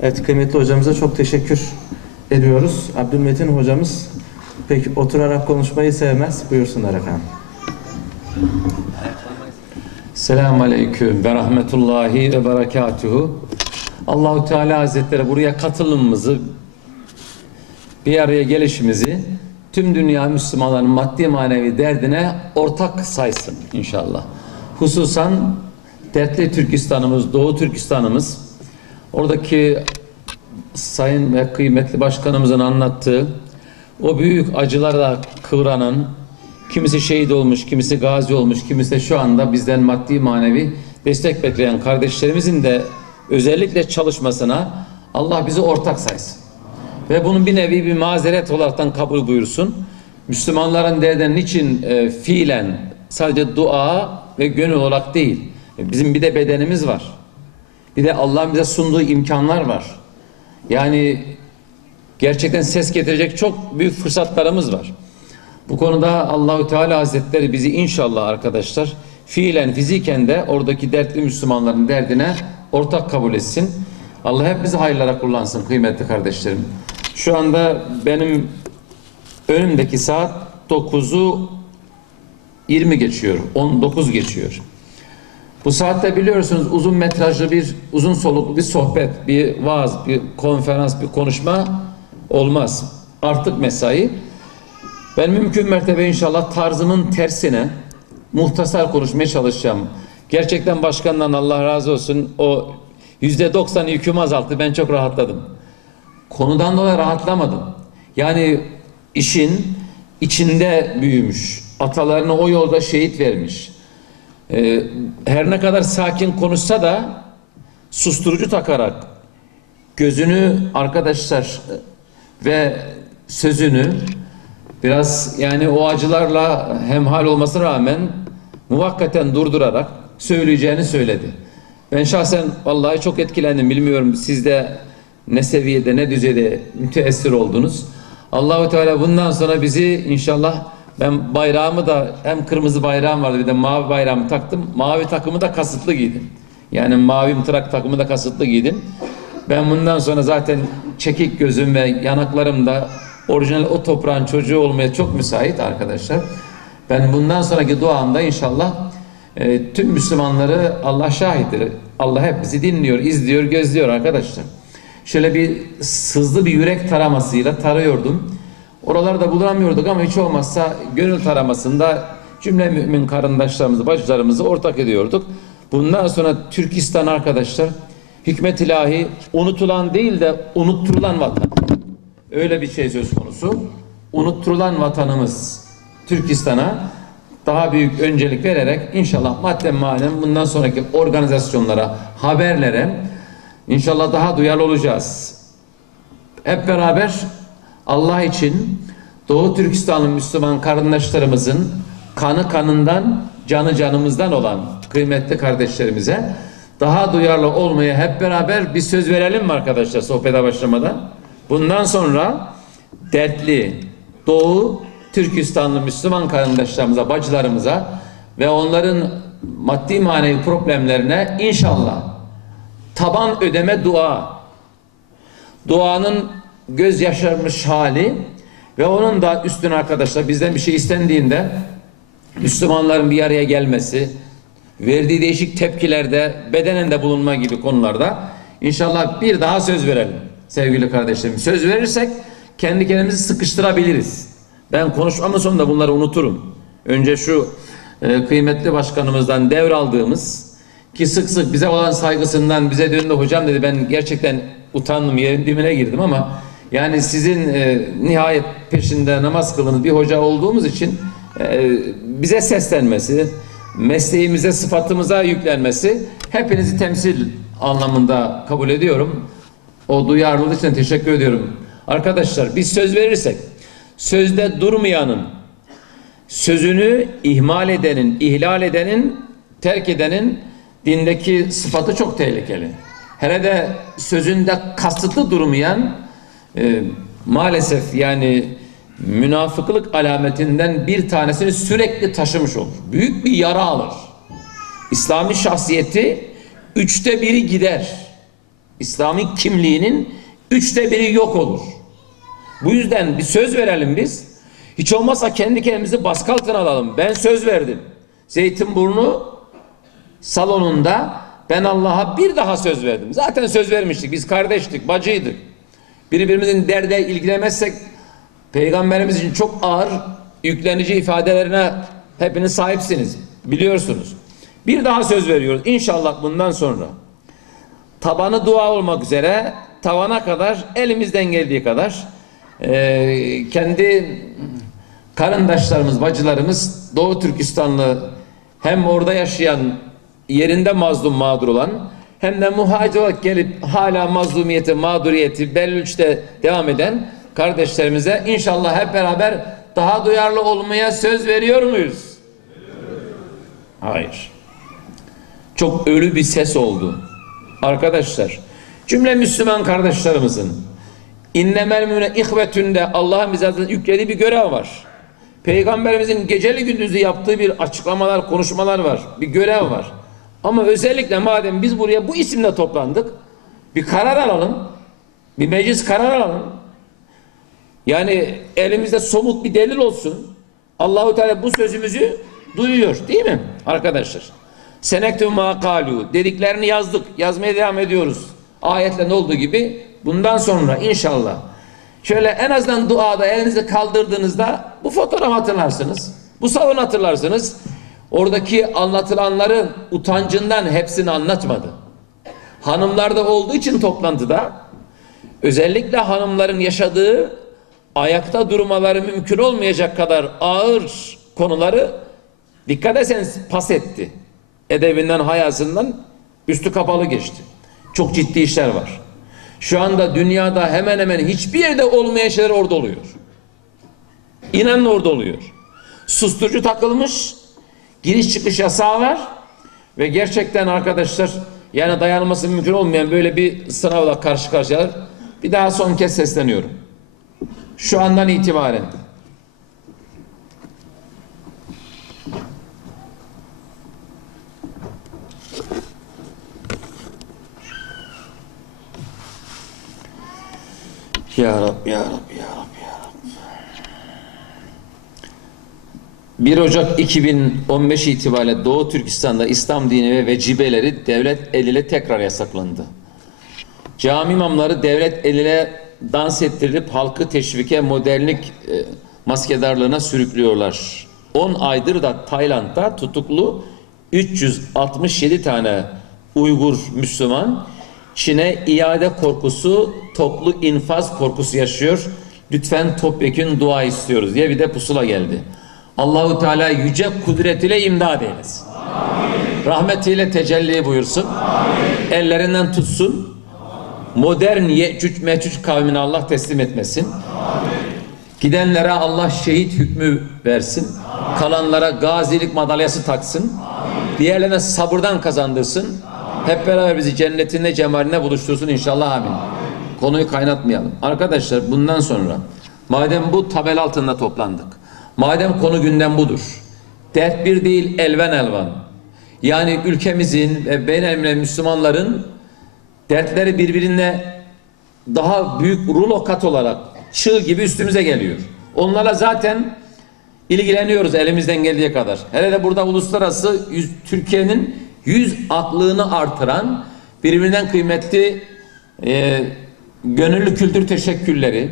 Evet, kıymetli hocamıza çok teşekkür ediyoruz. Abdülmetin hocamız pek oturarak konuşmayı sevmez. Buyursunlar efendim. Selamun Aleyküm ve Rahmetullahi ve Berekatuhu. Allahu Teala Hazretleri buraya katılımımızı, bir araya gelişimizi tüm dünya Müslümanların maddi manevi derdine ortak saysın inşallah. Hususan dertli Türkistan'ımız, Doğu Türkistan'ımız, oradaki sayın ve kıymetli başkanımızın anlattığı o büyük acılarla kıvranan, kimisi şehit olmuş, kimisi gazi olmuş, kimisi de şu anda bizden maddi manevi destek bekleyen kardeşlerimizin de özellikle çalışmasına Allah bizi ortak saysın. Ve bunun bir nevi bir mazeret olaraktan kabul buyursun. Müslümanların derdinin için fiilen sadece dua ve gönül olarak değil. Bizim bir de bedenimiz var. Bir de Allah'ın bize sunduğu imkanlar var. Yani gerçekten ses getirecek çok büyük fırsatlarımız var. Bu konuda Allahu Teala Hazretleri bizi inşallah arkadaşlar fiilen fiziken de oradaki dertli Müslümanların derdine ortak kabul etsin. Allah hep bizi hayırlara kullansın kıymetli kardeşlerim. Şu anda benim önümdeki saat 9'u 20 geçiyor. 19 geçiyor. Bu saatte biliyorsunuz uzun metrajlı bir, uzun soluklu bir sohbet, bir vaaz, bir konferans, bir konuşma olmaz. Artık mesai. Ben mümkün mertebe inşallah tarzımın tersine muhtasar konuşmaya çalışacağım. Gerçekten başkandan Allah razı olsun o %90 yükümü azalttı. Ben çok rahatladım. Konudan dolayı rahatlamadım. Yani işin içinde büyümüş. Atalarını o yolda şehit vermiş. Her ne kadar sakin konuşsa da susturucu takarak gözünü arkadaşlar ve sözünü biraz yani o acılarla hemhal olmasına rağmen muvakkaten durdurarak söyleyeceğini söyledi. Ben şahsen vallahi çok etkilendim. Bilmiyorum siz de ne seviyede ne düzeyde müteessir oldunuz. Allahu Teala bundan sonra bizi inşallah, ben bayrağımı da hem kırmızı bayrağım vardı bir de mavi bayrağımı taktım. Mavi takımı da kasıtlı giydim. Yani mavi mıtrak takımı da kasıtlı giydim. Ben bundan sonra zaten çekik gözüm ve yanaklarım da orijinal o toprağın çocuğu olmaya çok müsait arkadaşlar. Ben bundan sonraki duamda inşallah tüm Müslümanları Allah şahittir. Allah hep bizi dinliyor, izliyor, gözlüyor arkadaşlar. Şöyle bir hızlı bir yürek taramasıyla tarıyordum. Oralarda bulunamıyorduk ama hiç olmazsa gönül taramasında cümle mümin kardeşlerimizi, bacılarımızı ortak ediyorduk. Bundan sonra Türkistan arkadaşlar, hikmet ilahi unutulan değil de unutturulan vatan. Öyle bir şey söz konusu. Unutturulan vatanımız Türkistan'a daha büyük öncelik vererek inşallah madden manen bundan sonraki organizasyonlara, haberlere inşallah daha duyarlı olacağız. Hep beraber Allah için Doğu Türkistanlı Müslüman kardeşlerimizin kanı kanından, canı canımızdan olan kıymetli kardeşlerimize daha duyarlı olmaya hep beraber bir söz verelim mi arkadaşlar sohbete başlamadan? Bundan sonra dertli Doğu Türkistanlı Müslüman kardeşlerimize, bacılarımıza ve onların maddi manevi problemlerine inşallah taban ödeme dua, duanın göz yaşarmış hali ve onun da üstüne arkadaşlar bizden bir şey istendiğinde Müslümanların bir araya gelmesi, verdiği değişik tepkilerde, bedenen de bulunma gibi konularda inşallah bir daha söz verelim sevgili kardeşlerim. Söz verirsek kendi kendimizi sıkıştırabiliriz. Ben konuşmamın sonunda bunları unuturum. Önce şu kıymetli başkanımızdan devraldığımız ki sık sık bize olan saygısından bize döndü, hocam dedi, ben gerçekten utandım, yerin dibine girdim ama yani sizin nihayet peşinde namaz kılınız bir hoca olduğumuz için bize seslenmesi, mesleğimize, sıfatımıza yüklenmesi hepinizi temsil anlamında kabul ediyorum. O duyarlılık için teşekkür ediyorum. Arkadaşlar biz söz verirsek, sözde durmayanın, sözünü ihmal edenin, ihlal edenin, terk edenin dindeki sıfatı çok tehlikeli. Hele de sözünde kasıtlı durmayan maalesef yani münafıklık alametinden bir tanesini sürekli taşımış olur. Büyük bir yara alır. İslami şahsiyeti 1/3 gider. İslami kimliğinin 1/3 yok olur. Bu yüzden bir söz verelim biz. Hiç olmazsa kendi kendimizi baskı altına alalım. Ben söz verdim. Zeytinburnu salonunda ben Allah'a bir daha söz verdim. Zaten söz vermiştik. Biz kardeştik, bacıydık. Birbirimizin derde ilgilemezsek Peygamberimiz için çok ağır yüklenici ifadelerine hepiniz sahipsiniz. Biliyorsunuz. Bir daha söz veriyoruz. İnşallah bundan sonra tabanı dua olmak üzere tavana kadar elimizden geldiği kadar kendi karındaşlarımız, bacılarımız Doğu Türkistanlı hem orada yaşayan yerinde mazlum mağdur olan hem de muhacir olarak gelip hala mazlumiyeti, mağduriyeti belli ölçüde devam eden kardeşlerimize inşallah hep beraber daha duyarlı olmaya söz veriyor muyuz? Hayır. Çok ölü bir ses oldu. Arkadaşlar, cümle Müslüman kardeşlerimizin innemel müne ihvetünde Allah'ın bize yüklediği bir görev var. Peygamberimizin geceli gündüzü yaptığı bir açıklamalar, konuşmalar var. Bir görev var. Ama özellikle madem biz buraya bu isimle toplandık, bir karar alalım. Bir meclis karar alalım. Yani elimizde somut bir delil olsun. Allahu Teala bu sözümüzü duyuyor, değil mi arkadaşlar? Senektu ma kalu dediklerini yazdık. Yazmaya devam ediyoruz. Ayetle ne olduğu gibi bundan sonra inşallah şöyle en azından duada elinizi kaldırdığınızda bu fotoğrafı hatırlarsınız. Bu salonu hatırlarsınız. Oradaki anlatılanların utancından hepsini anlatmadı. Hanımlarda olduğu için toplantıda özellikle hanımların yaşadığı ayakta durmaları mümkün olmayacak kadar ağır konuları dikkat etseniz pas etti. Edebinden, hayasından üstü kapalı geçti. Çok ciddi işler var. Şu anda dünyada hemen hemen hiçbir yerde olmayan şeyler orada oluyor. İnanın orada oluyor. Susturucu takılmış, giriş çıkış yasağı var ve gerçekten arkadaşlar yani dayanılması mümkün olmayan böyle bir sınavla karşı karşıya. Bir daha son kez sesleniyorum. Şu andan itibaren Ya Rab, Ya Rab, Ya Rab, Ya Rab. 1 Ocak 2015 itibariyle Doğu Türkistan'da İslam dini ve vecibeleri devlet eliyle tekrar yasaklandı. Cami imamları devlet eliyle dans ettirilip halkı teşvike, modernlik maskedarlığına sürüklüyorlar. 10 aydır da Tayland'da tutuklu 367 tane Uygur Müslüman Çin'e iade korkusu, toplu infaz korkusu yaşıyor. Lütfen topyekün dua istiyoruz diye bir de pusula geldi. Allahu Teala yüce kudretiyle imdad eylesin. Amin. Rahmetiyle tecelli buyursun. Amin. Ellerinden tutsun. Modern Yecüc Mecüc kavmine Allah teslim etmesin. Amin. Gidenlere Allah şehit hükmü versin. Amin. Kalanlara gazilik madalyası taksın. Amin. Diğerlerine sabırdan kazandırsın. Amin. Hep beraber bizi cennetinde cemaline buluştursun inşallah. Amin. Amin. Konuyu kaynatmayalım. Arkadaşlar bundan sonra madem bu tabel altında toplandık, madem konu gündem budur, dert bir değil elven elvan, yani ülkemizin ve beynelmilel Müslümanların dertleri birbirine daha büyük rulo kat olarak çığ gibi üstümüze geliyor. Onlarla zaten ilgileniyoruz elimizden geldiği kadar. Hele de burada uluslararası Türkiye'nin 100 aklını artıran birbirinden kıymetli gönüllü kültür teşekkürleri,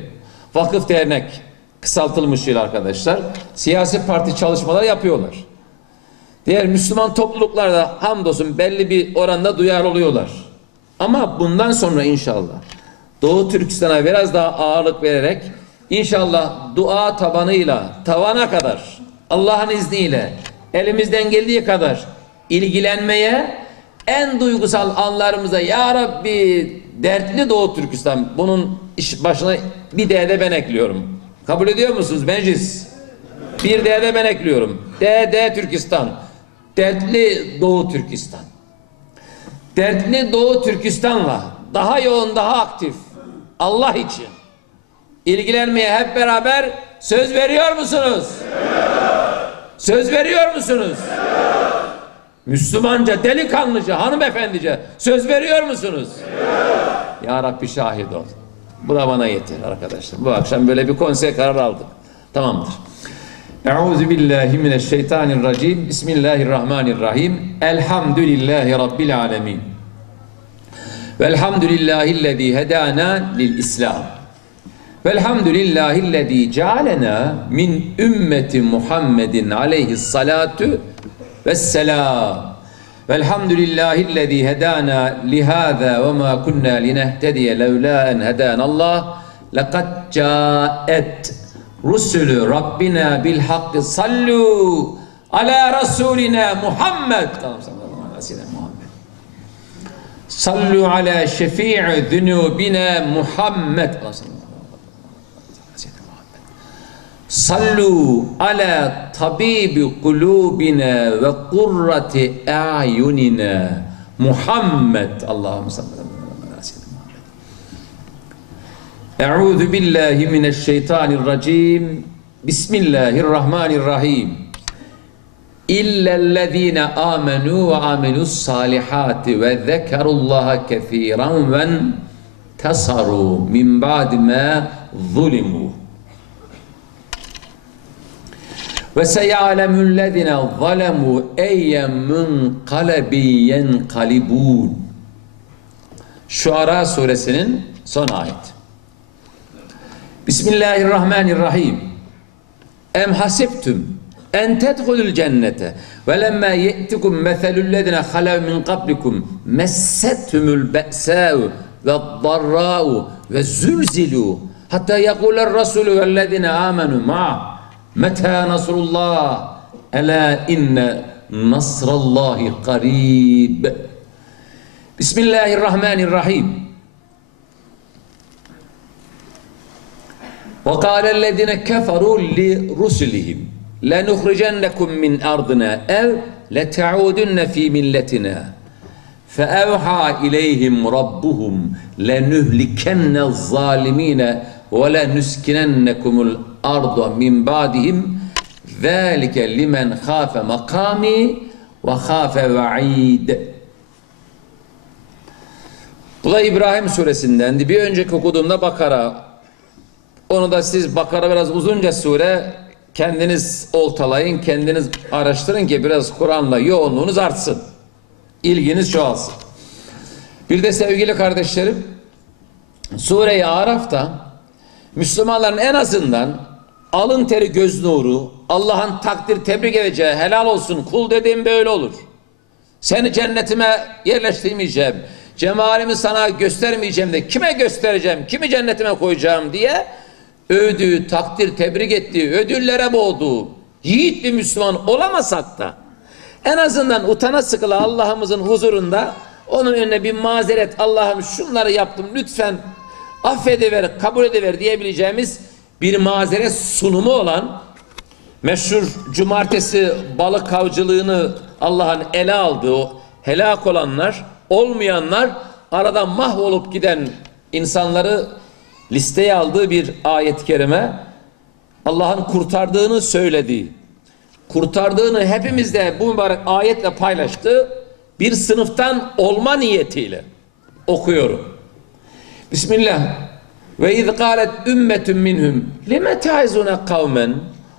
vakıf dernek kısaltılmışıyla arkadaşlar siyasi parti çalışmalar yapıyorlar. Diğer Müslüman topluluklarda hamdolsun belli bir oranda duyarlı oluyorlar. Ama bundan sonra inşallah Doğu Türkistan'a biraz daha ağırlık vererek inşallah dua tabanıyla tavana kadar Allah'ın izniyle elimizden geldiği kadar ilgilenmeye, en duygusal anlarımıza Ya Rabbi dertli Doğu Türkistan, bunun iş başına bir de ben ekliyorum. Kabul ediyor musunuz meclis? Bir de ben ekliyorum. D Türkistan. Dertli Doğu Türkistan. Dertli Doğu Türkistan'la daha yoğun, daha aktif Allah için ilgilenmeye hep beraber söz veriyor musunuz? Evet. Söz veriyor musunuz? Evet. Müslümanca, delikanlıca, hanımefendice söz veriyor musunuz? Evet. Ya Rabbi şahit ol. Bu da bana yeter arkadaşlar. Bu akşam böyle bir konsey kararı aldık. Tamamdır. Euzu billahi mineşşeytanirracim. Bismillahirrahmanirrahim. Elhamdülillahi rabbil alamin. Velhamdülillahillezî hedâna lil İslam. Velhamdülillahillezî cealena min ümmeti Muhammedin aleyhissalatu vesselam. Velhamdülillahillezî hedâna lihâzâ ve mâ kunnâ linehtediye levlâ en hedânallah. Lekad câet rusulü Rabbina bil hakkı sallu ala Resulina Muhammed. Sallu ala şefi'i zunubina Muhammed. Sallu ala tabibi kulubina ve kurrati a'yunina Muhammed. Allahümme salli ala seyyidina Muhammed. Euzu billahi mineşşeytanirracim. Bismillahirrahmanirrahim. İllellezîne âmenû ve amilussâlihâti ve zekerullâhe kefîran ve tasarû min ba'di mâ zulimû. Ve seyâlemüllezîne zalemû eyyen munqalebin yenqalibûn. Şuara suresinin son ayeti. Bismillahirrahmanirrahim. Em hasibtum en tedhulul cennete ve lemma ye'tikum meselüllezine halev min qablikum messethumul be'sâ'u ve darrâ'u ve zülzilû hatta yekulur rasulü vellezine âmenû ma'ah metâ nasrullah elâ inne nasrallahi qarîb. Bismillahirrahmanirrahim. وَقَالَ الَّذِينَ كَفَرُوا لِرُسُلِهِمْ لَنُخْرِجَنَّكُمْ مِنْ أَرْضِنَا أَوْ لَتَعُودُنَّ فِي مِلَّتِنَا فَأَوْحَى إِلَيْهِمْ رَبُّهُمْ لَنُهْلِكَنَّ الظَّالِمِينَ وَلَنُسْكِنَنَّكُمُ الْأَرْضَ مِنْ بَعْدِهِمْ ذَلِكَ لِمَنْ خَافَ مَقَامِي وَخَافَ وَعِيدٍ. Bu da İbrahim suresindendi. Bir önceki okuduğumda Bakara. Onu da siz Bakara biraz uzunca sure, kendiniz oltalayın, kendiniz araştırın ki biraz Kur'an'la yoğunluğunuz artsın. İlginiz çoğalsın. Bir de sevgili kardeşlerim, Sure-i Araf'ta Müslümanların en azından alın teri göz nuru, Allah'ın takdir tebrik edeceği, helal olsun kul dediğim böyle olur. Seni cennetime yerleştirmeyeceğim, cemalimi sana göstermeyeceğim de kime göstereceğim, kimi cennetime koyacağım diye övdüğü, takdir, tebrik ettiği, ödüllere boğduğu yiğit bir Müslüman olamasak da en azından utana sıkıla Allah'ımızın huzurunda onun önüne bir mazeret, Allah'ım şunları yaptım lütfen affediver, kabul ediver diyebileceğimiz bir mazeret sunumu olan, meşhur cumartesi balık avcılığını Allah'ın ele aldığı, o helak olanlar, olmayanlar, arada mahvolup giden insanları listeye aldığı bir ayet-i kerime, Allah'ın kurtardığını söylediği, kurtardığını hepimizde bu mübarek ayetle paylaştığı bir sınıftan olma niyetiyle okuyorum. Bismillah. Ve iz kâlet ümmetun minhum lime ta'izuna kavmen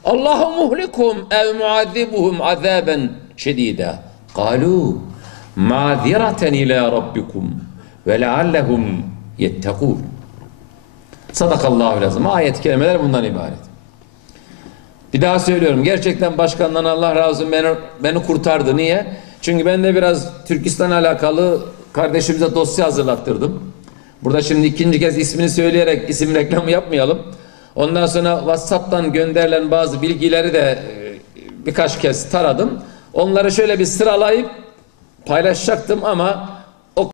Allahu muhlikum ev muazzibuhum azaben şedîdâ kâlû ma'zireten ilâ rabbikum ve leallehum yettekûn. Sadakallahu lazım. Ayet-i kerimeler bundan ibaret. Bir daha söylüyorum. Gerçekten başkandan Allah razı olsun beni kurtardı. Niye? Çünkü ben de biraz Türkistan alakalı kardeşimize dosya hazırlattırdım. Burada şimdi ikinci kez ismini söyleyerek isim reklamı yapmayalım. Ondan sonra WhatsApp'tan gönderilen bazı bilgileri de birkaç kez taradım. Onları şöyle bir sıralayıp paylaşacaktım ama o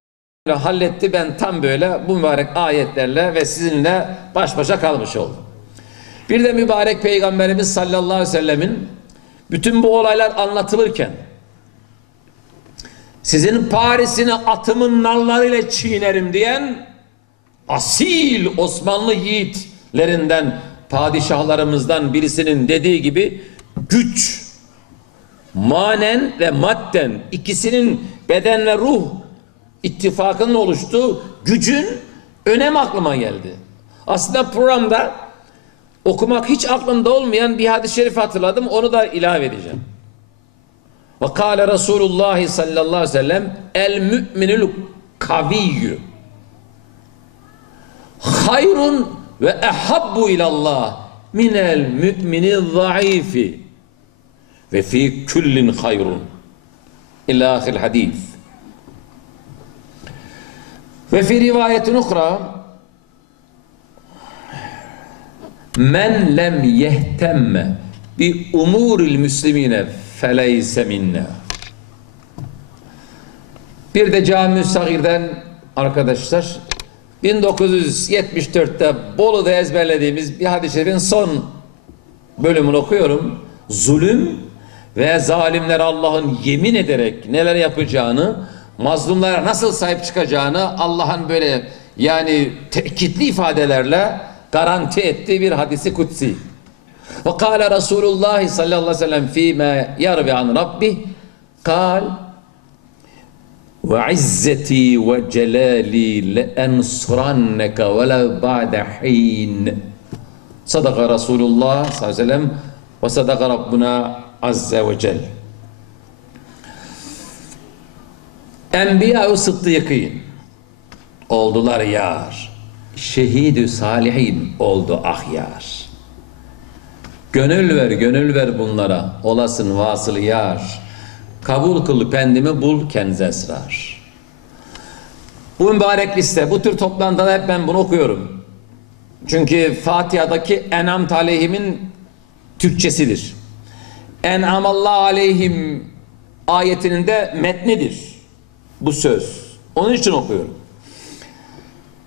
halletti, ben tam böyle bu mübarek ayetlerle ve sizinle baş başa kalmış oldum. Bir de mübarek Peygamberimiz sallallahu aleyhi ve sellemin bütün bu olaylar anlatılırken sizin Paris'ini atımın nallarıyla çiğnerim diyen asil Osmanlı yiğitlerinden, padişahlarımızdan birisinin dediği gibi güç manen ve madden ikisinin beden ve ruh ittifakının oluştuğu gücün önemi aklıma geldi. Aslında programda okumak hiç aklımda olmayan bir hadis-i şerif hatırladım. Onu da ilave edeceğim. Ve kâle Resulullah sallallahu aleyhi ve sellem el mü'minül kaviyyü hayrun ve ehabbu ilallah minel mü'mini zayıfi ve fi küllin hayrun ilâhil hadis. Ve fi rivayetin ukra men lem yehtemme bi umuril müslimine feleyse minna. Bir de Cami-i Sagir'den arkadaşlar 1974'te Bolu'da ezberlediğimiz bir hadis-i şerifin son bölümünü okuyorum. Zulüm ve zalimlere Allah'ın yemin ederek neler yapacağını, mazlumlara nasıl sahip çıkacağını Allah'ın böyle yani tekitli ifadelerle garanti ettiği bir hadisi kutsi. Ve kâle Resulullah sallallahu aleyhi ve sellem fîmâ yarvi an Rabbih kâl ve izzeti ve celali le ensuranneke ve lev ba'de hîn. Sadaka Resulullah sallallahu aleyhi ve sellem ve sadaka Rabbuna azze ve celle. Enbiya-u sıddıkîn oldular yar. Şehid-ü salihin oldu ahyar. Gönül ver bunlara, olasın vasıl yar. Kabul kıl pendimi bul kenz esrar. Bu mübarek liste, bu tür toplantıda hep ben bunu okuyorum. Çünkü Fatiha'daki En'amte aleyhimin Türkçesidir. En'amallahu aleyhim ayetinin de metnidir bu söz. Onun için okuyorum.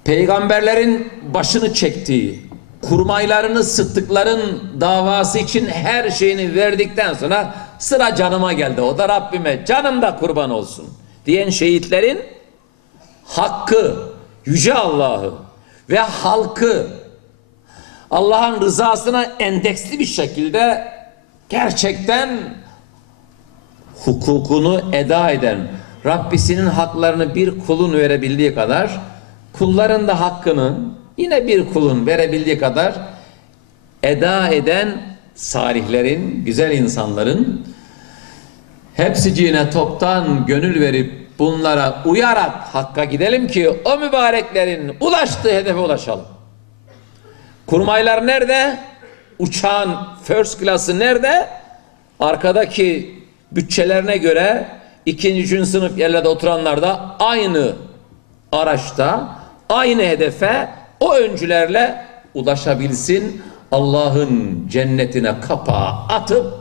Peygamberlerin başını çektiği, kurmaylarını sıddıkların davası için her şeyini verdikten sonra sıra canıma geldi. O da Rabbime canım da kurban olsun diyen şehitlerin hakkı, yüce Allah'ı ve halkı Allah'ın rızasına endeksli bir şekilde gerçekten hukukunu eda eden, Rabbisinin haklarını bir kulun verebildiği kadar kulların da hakkını yine bir kulun verebildiği kadar eda eden salihlerin, güzel insanların hepsiciğine toptan gönül verip bunlara uyarak hakka gidelim ki o mübareklerin ulaştığı hedefe ulaşalım. Kurmaylar nerede? Uçağın first class'ı nerede? Arkadaki bütçelerine göre ikinci, üçüncü sınıf yerlerde oturanlar da aynı araçta, aynı hedefe o öncülerle ulaşabilsin. Allah'ın cennetine kapağı atıp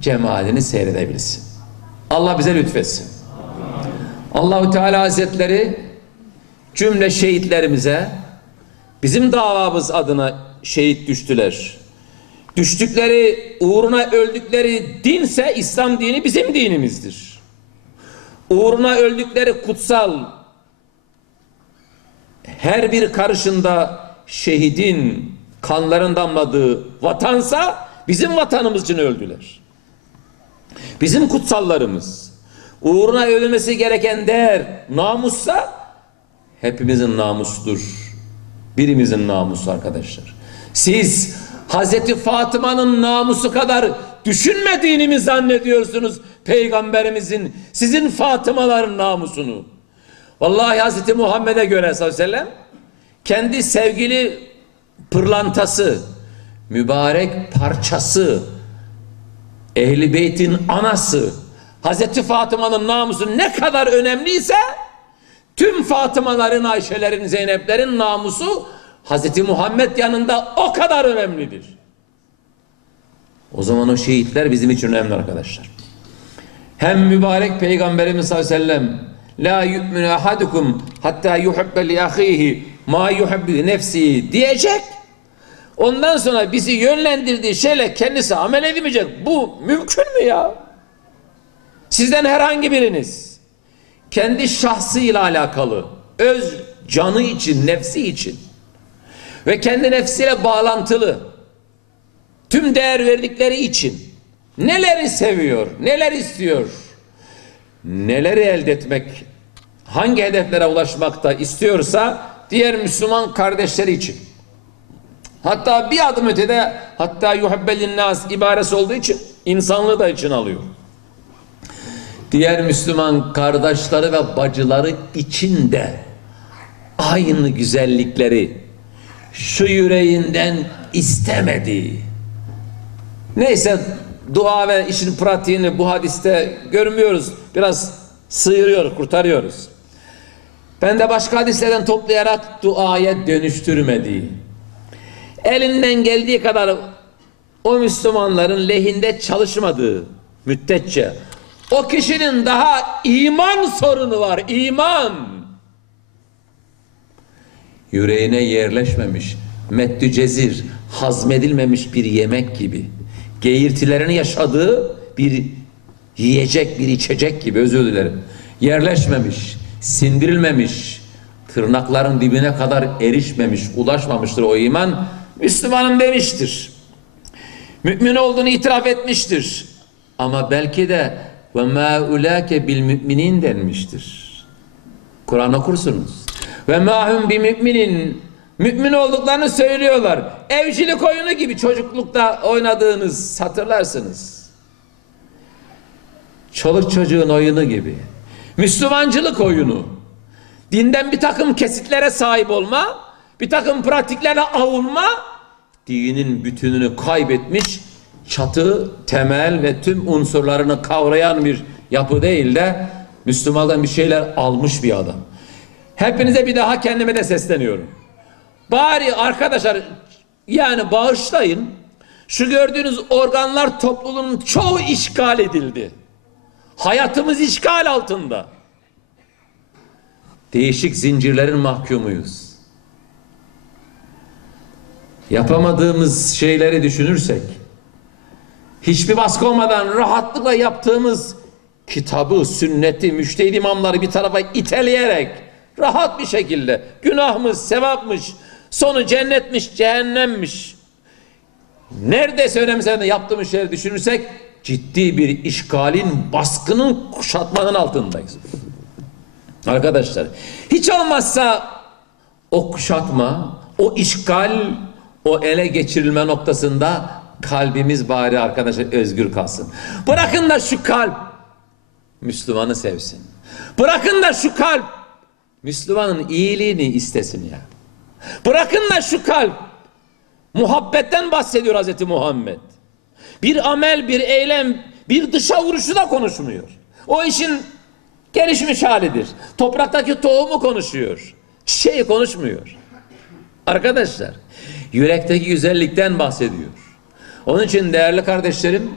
cemalini seyredebilsin. Allah bize lütfetsin. Allahu Teala Hazretleri cümle şehitlerimize bizim davamız adına şehit düştüler. Düştükleri, uğruna öldükleri dinse İslam dini bizim dinimizdir. Uğruna öldükleri kutsal her bir karışında şehidin kanların damladığı vatansa bizim vatanımız için öldüler. Bizim kutsallarımız. Uğruna ölmesi gereken değer namussa hepimizin namusudur. Birimizin namusu arkadaşlar. Siz Hazreti Fatıma'nın namusu kadar düşünmediğini mi zannediyorsunuz Peygamberimizin sizin Fatımaların namusunu? Vallahi Hazreti Muhammed'e göre sallallahu aleyhi ve sellem kendi sevgili pırlantası, mübarek parçası, Ehl-i Beyt'in anası Hazreti Fatıma'nın namusu ne kadar önemliyse tüm Fatımaların, Ayşelerin, Zeyneplerin namusu Hazreti Muhammed yanında o kadar önemlidir. O zaman o şehitler bizim için önemli arkadaşlar. Hem mübarek Peygamberimiz sallallahu aleyhi ve sellem la yu'minu ahadukum hatta yuhibbe li ahihi ma yuhibbu li nefsihi diyecek. Ondan sonra bizi yönlendirdiği şeyle kendisi amel edemeyecek. Bu mümkün mü ya? Sizden herhangi biriniz kendi şahsıyla alakalı, öz canı için, nefsi için ve kendi nefsiyle bağlantılı tüm değer verdikleri için neleri seviyor, neler istiyor, neleri elde etmek, hangi hedeflere ulaşmakta istiyorsa diğer Müslüman kardeşleri için. Hatta bir adım ötede, hatta yuhabbelin nas ibaresi olduğu için insanlığı da için alıyor. Diğer Müslüman kardeşleri ve bacıları için de aynı güzellikleri şu yüreğinden istemedi. Neyse, dua ve işin pratiğini bu hadiste görmüyoruz. Biraz sıyırıyoruz, kurtarıyoruz. Ben de başka hadislerden toplayarak duaya dönüştürmedi. Elinden geldiği kadar o Müslümanların lehinde çalışmadığı müddetçe o kişinin daha iman sorunu var, iman. Yüreğine yerleşmemiş, meddü cezir, hazmedilmemiş bir yemek gibi, geğirtilerini yaşadığı bir yiyecek, bir içecek gibi, özür dilerim, yerleşmemiş, sindirilmemiş, tırnakların dibine kadar erişmemiş, ulaşmamıştır o iman, Müslümanım demiştir. Mümin olduğunu itiraf etmiştir. Ama belki de ve ma ulake bil müminin denmiştir. Kur'an okursunuz. Ve ma hum bi müminin, mümin olduklarını söylüyorlar. Evcilik oyunu gibi çocuklukta oynadığınız, hatırlarsınız. Çoluk çocuğun oyunu gibi. Müslümancılık oyunu. Dinden bir takım kesitlere sahip olma, bir takım pratiklerle avunma, dinin bütününü kaybetmiş, çatı, temel ve tüm unsurlarını kavrayan bir yapı değil de Müslümandan bir şeyler almış bir adam. Hepinize bir daha kendime de sesleniyorum. Bari arkadaşlar, yani bağışlayın, şu gördüğünüz organlar topluluğunun çoğu işgal edildi. Hayatımız işgal altında. Değişik zincirlerin mahkumuyuz. Yapamadığımız şeyleri düşünürsek, hiçbir baskı olmadan rahatlıkla yaptığımız kitabı, sünneti, müştehid imamları bir tarafa iteleyerek rahat bir şekilde günahmış, sevapmış, sonu cennetmiş, cehennemmiş, neredeyse önemsemeden yaptığımız şeyleri düşünürsek ciddi bir işgalin, baskının, kuşatmanın altındayız. Arkadaşlar, hiç olmazsa o kuşatma, o işgal, o ele geçirilme noktasında kalbimiz bari arkadaşlar özgür kalsın. Bırakın da şu kalp Müslümanı sevsin. Bırakın da şu kalp Müslümanın iyiliğini istesin ya. Bırakın da şu kalp, muhabbetten bahsediyor Hazreti Muhammed. Bir amel, bir eylem, bir dışa vuruşu da konuşmuyor. O işin gelişmiş halidir. Topraktaki tohumu konuşuyor. Çiçeği konuşmuyor. Arkadaşlar, yürekteki güzellikten bahsediyor. Onun için değerli kardeşlerim,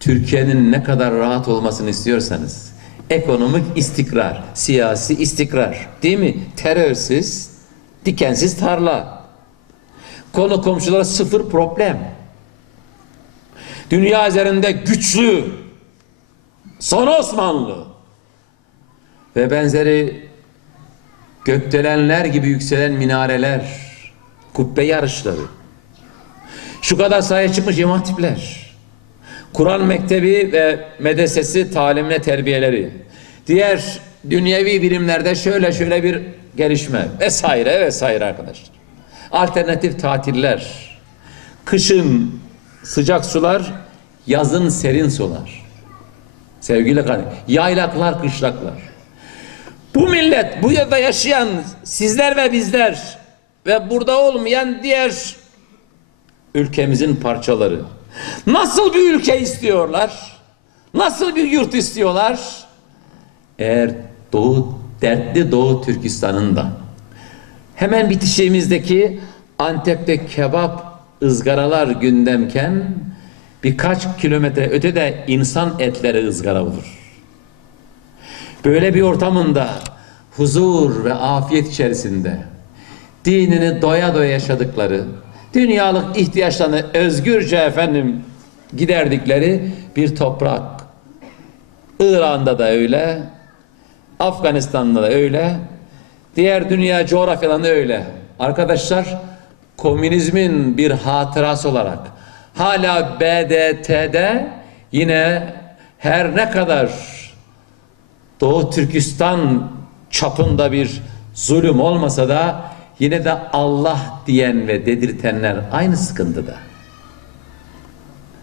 Türkiye'nin ne kadar rahat olmasını istiyorsanız, ekonomik istikrar, siyasi istikrar, değil mi? Terörsüz, dikensiz tarla, konu komşulara sıfır problem, dünya üzerinde güçlü, son Osmanlı ve benzeri gökdelenler gibi yükselen minareler, kubbe yarışları, şu kadar sayı çıkmış imam hatipler, Kur'an mektebi ve medresesi talimine terbiyeleri, diğer dünyevi bilimlerde şöyle bir gelişme vesaire vesaire arkadaşlar. Alternatif tatiller, kışın sıcak sular, yazın serin sular. Sevgili kardeşler, yaylaklar, kışlaklar. Bu millet, bu yerde yaşayan sizler ve bizler ve burada olmayan diğer ülkemizin parçaları nasıl bir ülke istiyorlar? Nasıl bir yurt istiyorlar? Eğer dertli Doğu Türkistan'ın da hemen bitişiğimizdeki Antep'te kebap, ızgaralar gündemken birkaç kilometre ötede insan etleri ızgara olur. Böyle bir ortamında huzur ve afiyet içerisinde dinini doya doya yaşadıkları, dünyalık ihtiyaçlarını özgürce giderdikleri bir toprak. İran'da da öyle, Afganistan'da da öyle, diğer dünya coğrafyalarında öyle. Arkadaşlar, komünizmin bir hatırası olarak hala BDT'de yine her ne kadar Doğu Türkistan çapında bir zulüm olmasa da yine de Allah diyen ve dedirtenler aynı sıkıntıda.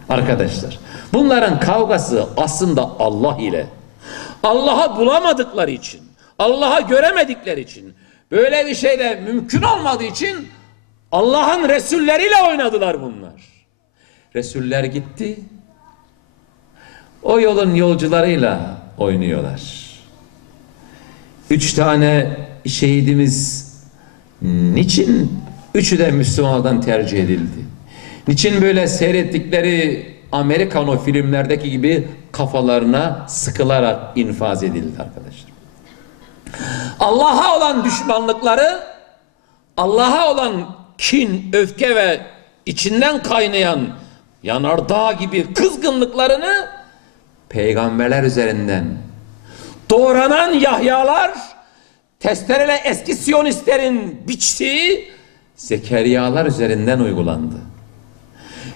Arkadaşlar, bunların kavgası aslında Allah ile. Allah'a bulamadıkları için, Allah'a göremedikleri için, böyle bir şey de mümkün olmadığı için Allah'ın Resulleriyle oynadılar bunlar. Resuller gitti, o yolun yolcularıyla oynuyorlar. 3 tane şehidimiz niçin üçü de Müslümanlardan tercih edildi? Niçin böyle seyrettikleri Amerikan o filmlerdeki gibi kafalarına sıkılarak infaz edildi arkadaşlar? Allah'a olan düşmanlıkları, Allah'a olan kin, öfke ve içinden kaynayan yanardağ gibi kızgınlıklarını peygamberler üzerinden doğranan Yahyalar, testereyle eski Siyonistlerin biçtiği Zekeriyalar üzerinden uygulandı.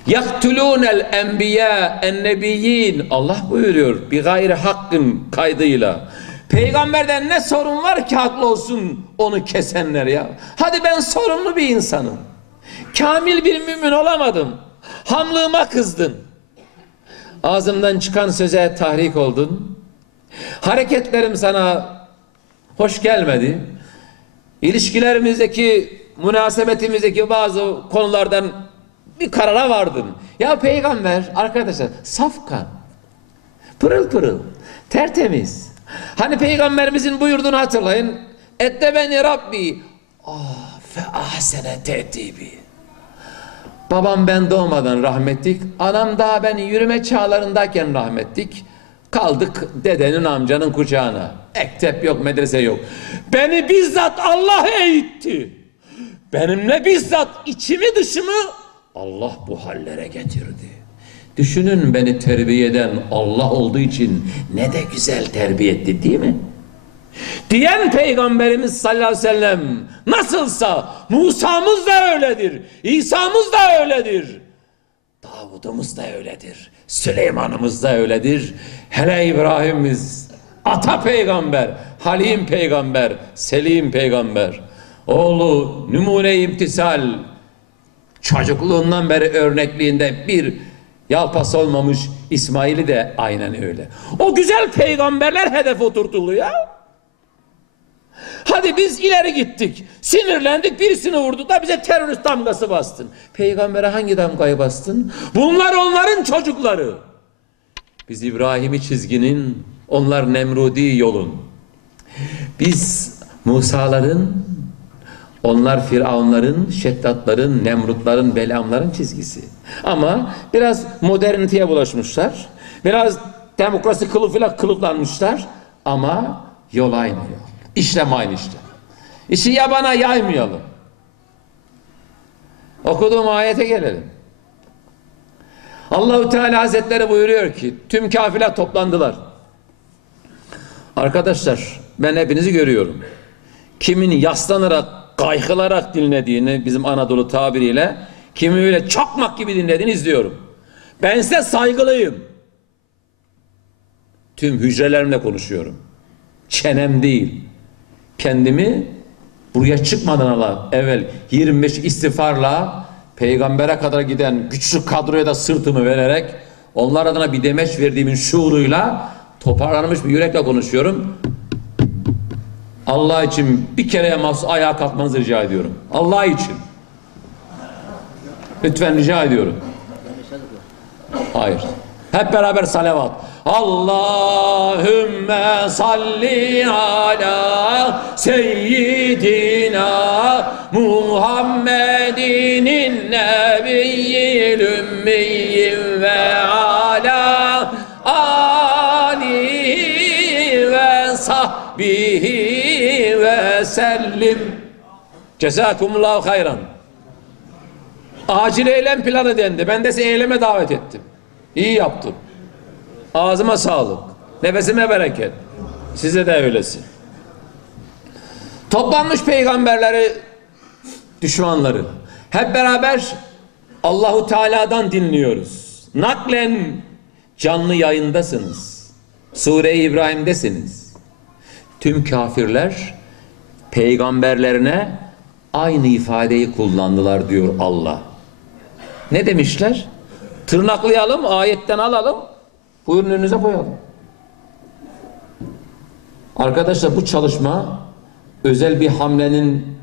yaktulûnel enbiya ennebiyyin, Allah buyuruyor, bir gayri hakkın kaydıyla. Peygamberden ne sorun var ki haklı olsun onu kesenler ya. Hadi ben sorunlu bir insanım. Kamil bir mümin olamadım. Hamlığıma kızdın. Ağzımdan çıkan söze tahrik oldun. Hareketlerim sana hoş gelmedi. İlişkilerimizdeki, münasebetimizdeki bazı konulardan bir karara vardın. Ya peygamber arkadaşlar safkan, pırıl pırıl, tertemiz. Hani peygamberimizin buyurduğunu hatırlayın. Ettebeni Rabbi fe ahsene te'dibi. Babam ben doğmadan rahmetlik, anam daha ben yürüme çağlarındayken rahmetlik. Kaldık dedenin, amcanın kucağına. Ektep yok, medrese yok. Beni bizzat Allah eğitti. Benimle bizzat içimi dışımı Allah bu hallere getirdi. Düşünün, beni terbiye eden Allah olduğu için ne de güzel terbiye etti, değil mi? Diyen Peygamberimiz sallallahu aleyhi ve sellem nasılsa Musa'mız da öyledir, İsa'mız da öyledir, Davud'umuz da öyledir, Süleyman'ımız da öyledir. Hele İbrahim'imiz, ata peygamber, Halim peygamber, Selim peygamber, oğlu numune-i imtisal, çocukluğundan beri örnekliğinde bir yalpas olmamış İsmail'i de aynen öyle. O güzel peygamberler hedef oturtuluyor. Hadi biz ileri gittik, sinirlendik, birisini vurduk da bize terörist damgası bastın. Peygambere hangi damgayı bastın? Bunlar onların çocukları. Biz İbrahim'i çizginin, onlar Nemrudi yolun. Biz Musa'ların, onlar Firavunların, Şeddatların, Nemrutların, Belamların çizgisi. Ama biraz moderniteye bulaşmışlar. Biraz demokrasi kılıfıyla kılıflanmışlar. Ama yol aynı yol. İşlem aynı işlem. İşi yabana yaymayalım. Okuduğum ayete gelelim. Allahu Teala Hazretleri buyuruyor ki tüm kafirler toplandılar. Arkadaşlar ben hepinizi görüyorum. Kimin yaslanarak, kaykılarak dinlediğini, bizim Anadolu tabiriyle, kimin öyle çakmak gibi dinlediğini izliyorum. Ben size saygılıyım. Tüm hücrelerimle konuşuyorum. Çenem değil. Kendimi buraya çıkmadan evvel 25 istiğfarla peygambere kadar giden güçlü kadroya da sırtımı vererek onlar adına bir demeç verdiğimin şuuruyla toparlanmış bir yürekle konuşuyorum. Allah için bir kereye mahsus ayağa kalkmanızı rica ediyorum. Allah için. Lütfen rica ediyorum. Hayır. Hep beraber salavat. Allahümme salli ala seyyidina Muhammedinin nebiyyil ümmiyyin ve ala alihi ve sahbihi ve sellim. Cezakumullahu hayran. Acil eylem planı dendi. Ben de size eyleme davet ettim. İyi yaptım. Ağzıma sağlık. Nefesime bereket. Size de öylesin. Toplanmış peygamberleri, düşmanları. Hep beraber Allahu Teala'dan dinliyoruz. Naklen canlı yayındasınız. Sure-i İbrahim'desiniz. Tüm kafirler peygamberlerine aynı ifadeyi kullandılar diyor Allah. Ne demişler? Tırnaklayalım, ayetten alalım, buyurun önünüze koyalım. Arkadaşlar bu çalışma özel bir hamlenin,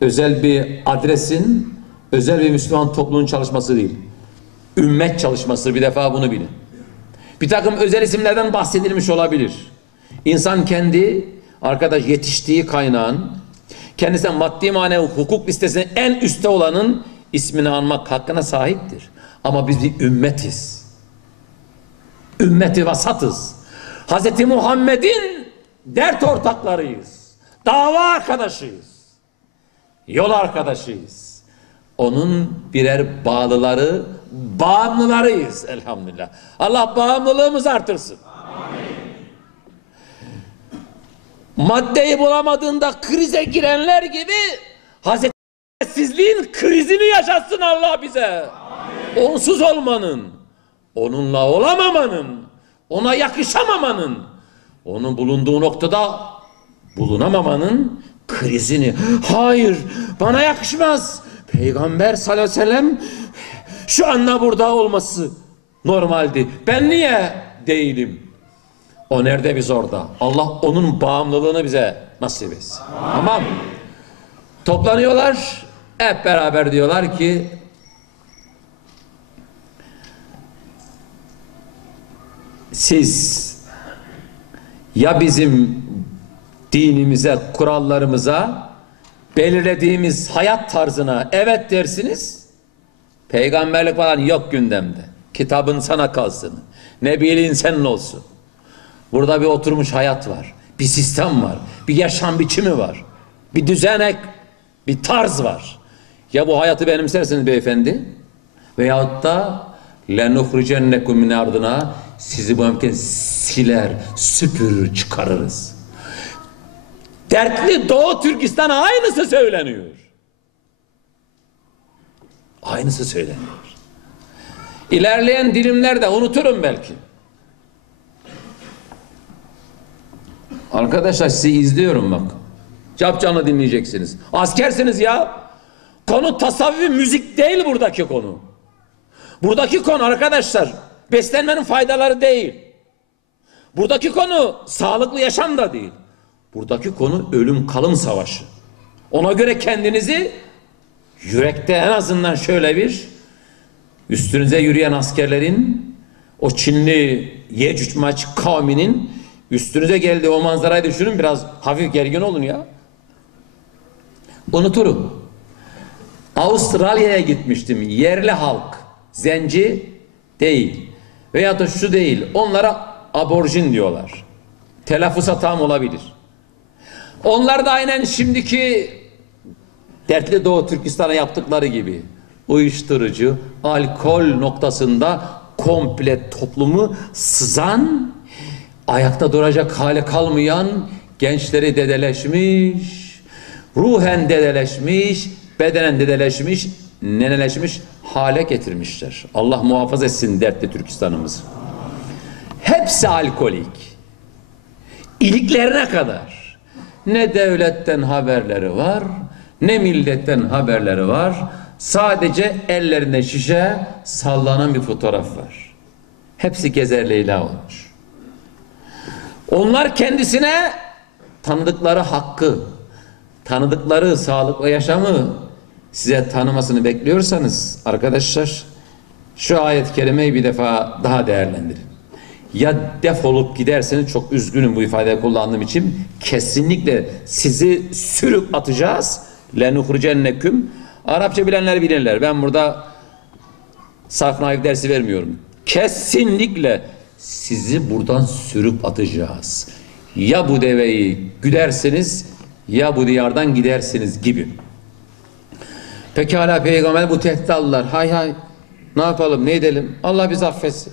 özel bir adresin, özel bir Müslüman toplumun çalışması değil. Ümmet çalışması, bir defa bunu bilin. Bir takım özel isimlerden bahsedilmiş olabilir. İnsan kendi, arkadaş yetiştiği kaynağın, kendisine maddi manevi hukuk listesinin en üstte olanın ismini anmak hakkına sahiptir. Ama biz bir ümmetiz. Ümmeti vasatız. Hz. Muhammed'in dert ortaklarıyız. Dava arkadaşıyız. Yol arkadaşıyız. Onun birer bağlıları, bağımlılarıyız elhamdülillah. Allah bağımlılığımızı artırsın. Maddeyi bulamadığında krize girenler gibi hazretsizliğin krizini yaşatsın Allah bize. Amin. Onsuz olmanın, onunla olamamanın, ona yakışamamanın, onun bulunduğu noktada bulunamamanın krizini. Hayır, bana yakışmaz. Peygamber sallallahu aleyhi ve sellem şu anda burada olması normaldi. Ben niye değilim? O nerede, biz orada. Allah onun bağımlılığını bize nasip etsin. Tamam. Toplanıyorlar. Hep beraber diyorlar ki siz ya bizim dinimize, kurallarımıza, belirlediğimiz hayat tarzına evet dersiniz. Peygamberlik falan yok gündemde. Kitabın sana kalsın. Nebiliğin senin olsun. Burada bir oturmuş hayat var. Bir sistem var. Bir yaşam biçimi var. Bir düzenek, bir tarz var. Ya bu hayatı benimsersiniz beyefendi, veyahut da لَنُخْرِجَنَّكُمْ مِنْ ardına sizi bu memlekete siler, süpürür, çıkarırız. Dertli Doğu Türkistan'a aynısı söyleniyor. Aynısı söyleniyor. İlerleyen dilimlerde unuturum belki. Arkadaşlar sizi izliyorum bak. Capcanlı dinleyeceksiniz. Askersiniz ya. Konu tasavvufi müzik değil buradaki konu. Buradaki konu arkadaşlar beslenmenin faydaları değil. Buradaki konu sağlıklı yaşam da değil. Buradaki konu ölüm kalım savaşı. Ona göre kendinizi yürekte en azından şöyle bir üstünüze yürüyen askerlerin, o Çinli Yecüc Mac kavminin üstünüze geldiği o manzarayı düşünün, biraz hafif gergin olun ya. Unuturum. Avustralya'ya gitmiştim. Yerli halk, zenci değil. Veya da şu değil. Onlara aborjin diyorlar. Telaffuz hatam olabilir. Onlar da aynen şimdiki dertli Doğu Türkistan'a yaptıkları gibi uyuşturucu, alkol noktasında komple toplumu sızan, ayakta duracak hale kalmayan gençleri dedeleşmiş, ruhen dedeleşmiş, bedenen dedeleşmiş, neneleşmiş hale getirmişler. Allah muhafaza etsin dertli Türkistan'ımızı. Hepsi alkolik. İliklerine kadar. Ne devletten haberleri var, ne milletten haberleri var. Sadece ellerinde şişe, sallanan bir fotoğraf var. Hepsi Gezer Leyla olmuş. Onlar kendisine tanıdıkları hakkı, tanıdıkları sağlıklı yaşamı size tanımasını bekliyorsanız arkadaşlar şu ayet-i kerimeyi bir defa daha değerlendirin. Ya defolup giderseniz, çok üzgünüm bu ifadeyi kullandığım için, kesinlikle sizi sürüp atacağız. لَنُخْرِجَنَّكُمْ Arapça bilenler bilirler. Ben burada sarf naif dersi vermiyorum. Kesinlikle sizi buradan sürüp atacağız. Ya bu deveyi güdersiniz ya bu diyardan gidersiniz gibi. Pekala peygamber bu tehdit aldılar. Hay hay ne yapalım ne edelim, Allah bizi affetsin.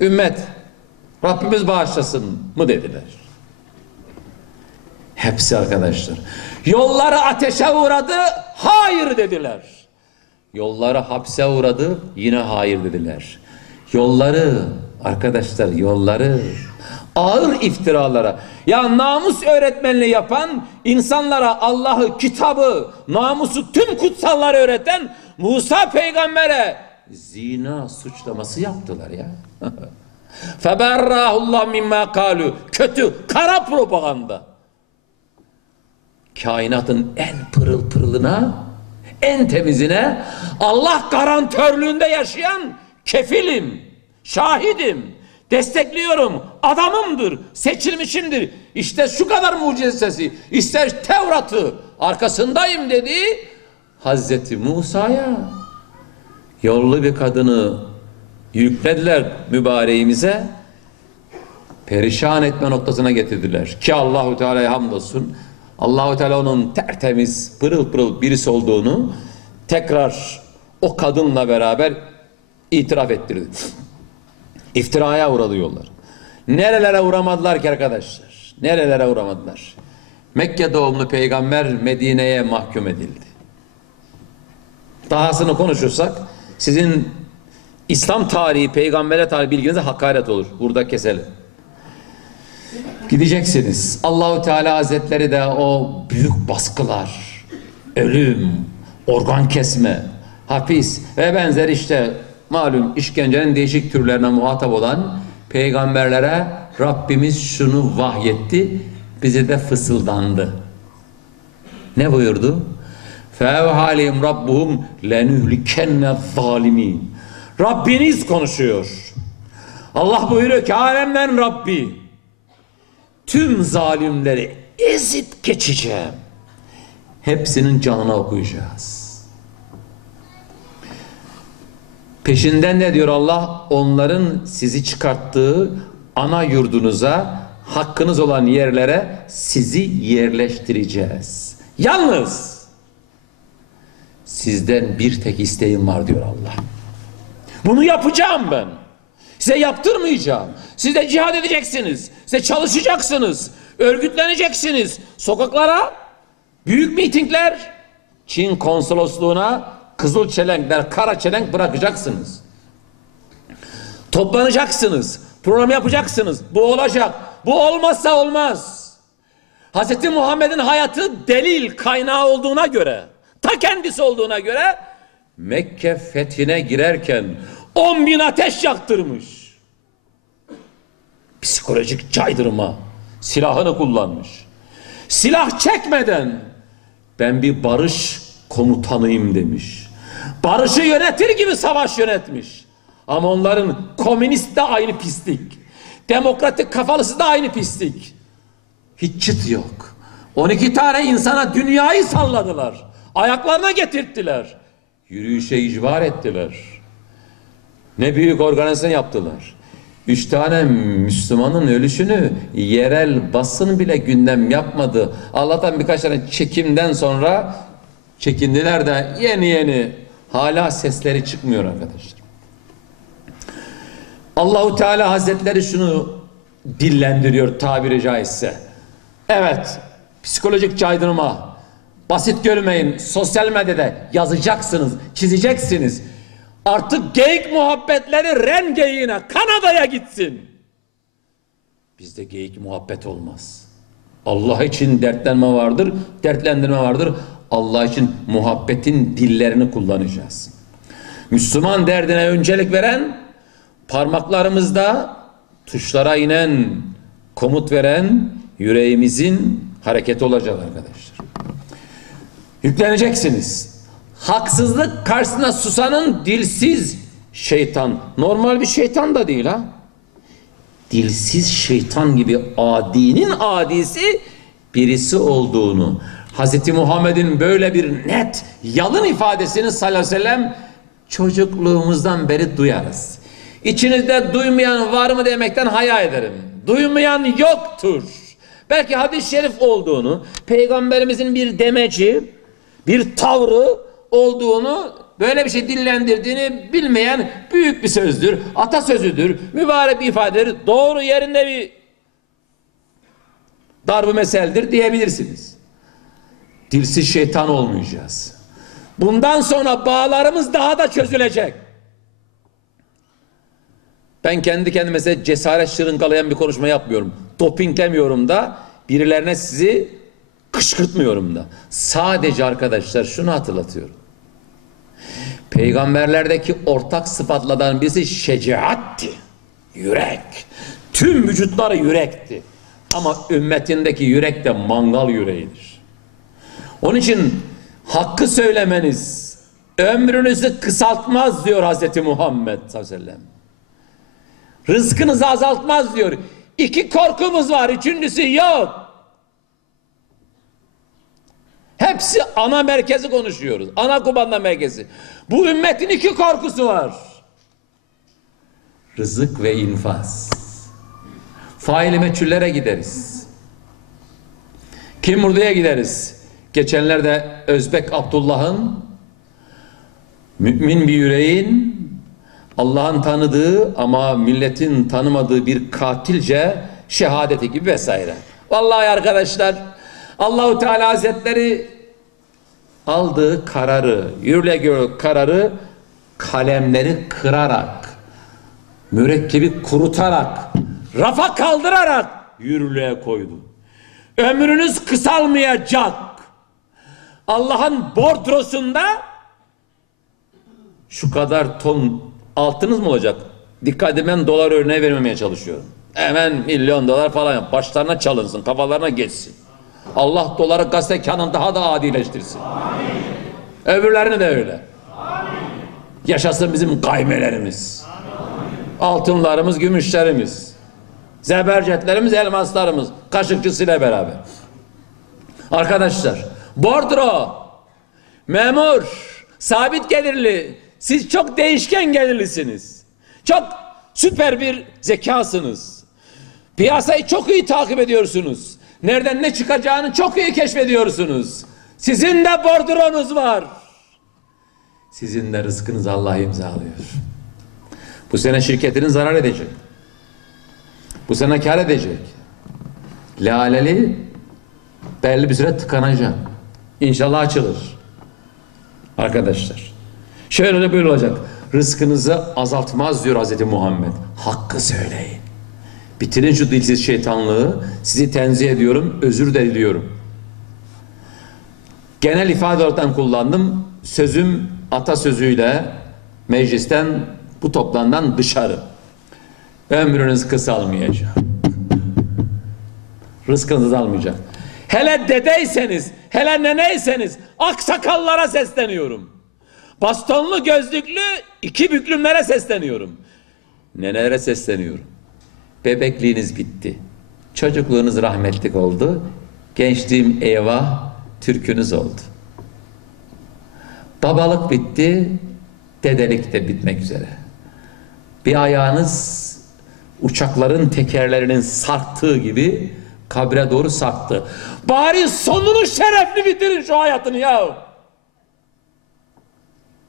Ümmet Rabbimiz bağışlasın mı dediler. Hepsi arkadaşlar. Yolları ateşe uğradı, hayır dediler. Yolları hapse uğradı, yine hayır dediler. Yolları, arkadaşlar yolları, ağır iftiralara. Ya namus öğretmenliği yapan, insanlara Allah'ı, kitabı, namusu, tüm kutsalları öğreten Musa peygambere zina suçlaması yaptılar ya. Feberrahullah mimma kalu. Kötü, kara propaganda. Kainatın en pırıl pırılına, en temizine Allah garantörlüğünde yaşayan kefilim, şahidim, destekliyorum, adamımdır, seçilmişimdir. İşte şu kadar mucizesi, işte Tevrat'ı arkasındayım dedi Hazreti Musa'ya. Yollu bir kadını yüklediler mübareğimize, perişan etme noktasına getirdiler. Ki Allahu Teala'ya hamdolsun, Allahu Teala onun tertemiz, pırıl pırıl birisi olduğunu tekrar o kadınla beraber itiraf ettirdi. İftiraya uğradı yollar. Nerelere uğramadılar ki arkadaşlar? Nerelere uğramadılar? Mekke doğumlu peygamber Medine'ye mahkum edildi. Dahasını konuşursak sizin İslam tarihi, peygambere tarihi bilginize hakaret olur. Burada keselim. Gideceksiniz. Allahu Teala Hazretleri de o büyük baskılar, ölüm, organ kesme, hapis ve benzeri işte malum işkencenin değişik türlerine muhatap olan peygamberlere Rabbimiz şunu vahyetti, bize de fısıldandı. Ne buyurdu? فَاَوْحَالِهِمْ رَبُّهُمْ لَنُهْلِكَنَّ الظَّالِمِينَ. Rabbiniz konuşuyor. Allah buyuruyor ki alemden Rabbi, tüm zalimleri ezip geçeceğim. Hepsinin canına okuyacağız. Peşinden ne diyor Allah? Onların sizi çıkarttığı ana yurdunuza, hakkınız olan yerlere sizi yerleştireceğiz. Yalnız sizden bir tek isteğim var diyor Allah. Bunu yapacağım ben. Size yaptırmayacağım. Siz de cihad edeceksiniz. Size çalışacaksınız. Örgütleneceksiniz. Sokaklara, büyük mitingler, Çin konsolosluğuna kızıl çelenkler, kara çelenk bırakacaksınız. Toplanacaksınız. Program yapacaksınız. Bu olacak. Bu olmazsa olmaz. Hz. Muhammed'in hayatı delil kaynağı olduğuna göre, ta kendisi olduğuna göre Mekke fethine girerken 10.000 ateş yaktırmış. Psikolojik caydırma silahını kullanmış. Silah çekmeden ben bir barış komutanıyım demiş. Barışı yönetir gibi savaş yönetmiş. Ama onların komünist de aynı pislik. Demokratik kafalısı da aynı pislik. Hiç çıt yok. 12 tane insana dünyayı salladılar. Ayaklarına getirttiler. Yürüyüşe icbar ettiler. Ne büyük organizasyon yaptılar. 3 tane Müslümanın ölüşünü yerel basın bile gündem yapmadı. Allah'tan birkaç tane çekimden sonra çekindiler de yeni hala sesleri çıkmıyor arkadaşlar. Allahu Teala Hazretleri şunu dillendiriyor tabiri caizse. Evet, psikolojik caydırma, basit görmeyin, sosyal medyada yazacaksınız, çizeceksiniz. Artık geyik muhabbetleri ren geyiğine, Kanada'ya gitsin. Bizde geyik muhabbet olmaz. Allah için dertlenme vardır, dertlendirme vardır. Allah için muhabbetin dillerini kullanacağız. Müslüman derdine öncelik veren, parmaklarımızda tuşlara inen, komut veren yüreğimizin hareketi olacak arkadaşlar. Yükleneceksiniz. Haksızlık karşısında susanın dilsiz şeytan, normal bir şeytan da değil ha. Dilsiz şeytan gibi adinin adisi birisi olduğunu, Hz. Muhammed'in böyle bir net, yalın ifadesini sallallahu aleyhi ve sellem çocukluğumuzdan beri duyarız. İçinizde duymayan var mı demekten haya ederim. Duymayan yoktur. Belki hadis-i şerif olduğunu, peygamberimizin bir demeci, bir tavrı olduğunu, böyle bir şey dillendirdiğini bilmeyen büyük bir sözdür, atasözüdür, mübarek bir ifadedir, doğru yerinde bir darb-ı meseldir diyebilirsiniz. Dilsiz şeytan olmayacağız. Bundan sonra bağlarımız daha da çözülecek. Ben kendi kendime cesaret şırıngalayan bir konuşma yapmıyorum. Dopinglemiyorum da, birilerine sizi kışkırtmıyorum da. Sadece arkadaşlar şunu hatırlatıyorum. Peygamberlerdeki ortak sıfatlardan birisi şecaatti. Yürek. Tüm vücutları yürekti. Ama ümmetindeki yürek de mangal yüreğidir. Onun için hakkı söylemeniz ömrünüzü kısaltmaz diyor Hz. Muhammed sallallahu aleyhi ve sellem. Rızkınızı azaltmaz diyor. İki korkumuz var, üçüncüsü yok. Hepsi ana merkezi konuşuyoruz. Ana kumanda merkezi. Bu ümmetin iki korkusu var. Rızık ve infaz. Faili meçhullere gideriz. Kim buraya gideriz? Geçenlerde Özbek Abdullah'ın, mümin bir yüreğin, Allah'ın tanıdığı ama milletin tanımadığı bir katilce şehadeti gibi vesaire. Vallahi arkadaşlar, Allahu Teala Hazretleri aldığı kararı, yürürlüğe kararı kalemleri kırarak, mürekkebi kurutarak, rafa kaldırarak yürürlüğe koydu. Ömrünüz kısalmayacak. Allah'ın bordrosunda şu kadar ton altınız mı olacak? Dikkat edin, ben dolar örneği vermemeye çalışıyorum. Hemen milyon dolar falan yap. Başlarına çalınsın, kafalarına geçsin. Allah doları gazetekanın daha da adileştirsin. Amin. Öbürlerini de öyle. Amin. Yaşasın bizim kaymelerimiz. Amin. Altınlarımız, gümüşlerimiz. Zebercetlerimiz, elmaslarımız. Kaşıkçısıyla beraber. Arkadaşlar, bordro, memur, sabit gelirli, siz çok değişken gelirlisiniz. Çok süper bir zekasınız. Piyasayı çok iyi takip ediyorsunuz. Nereden ne çıkacağını çok iyi keşfediyorsunuz. Sizin de bordronuz var. Sizin de rızkınızı Allah imzalıyor. Bu sene şirketiniz zarar edecek. Bu sene kar edecek. Laleli belli bir süre tıkanacak. İnşallah açılır. Arkadaşlar, şöyle de böyle olacak. Rızkınızı azaltmaz diyor Hz. Muhammed. Hakkı söyleyin. Bitirin şu dilsiz şeytanlığı. Sizi tenzih ediyorum, özür de diliyorum. Genel ifade olarak kullandım. Sözüm atasözüyle meclisten, bu toplandan dışarı. Ömrünüz kısalmayacak. Rızkınız almayacak. Hele dedeyseniz, hele neneyseniz aksakallara sesleniyorum. Bastonlu gözlüklü iki büklümlere sesleniyorum. Nenelere sesleniyorum. Bebekliğiniz bitti. Çocukluğunuz rahmetlik oldu. Gençliğim eyvah, türkünüz oldu. Babalık bitti, dedelik de bitmek üzere. Bir ayağınız uçakların tekerlerinin sarktığı gibi kabre doğru sarktı. Bari sonunu şerefli bitirin şu hayatını ya.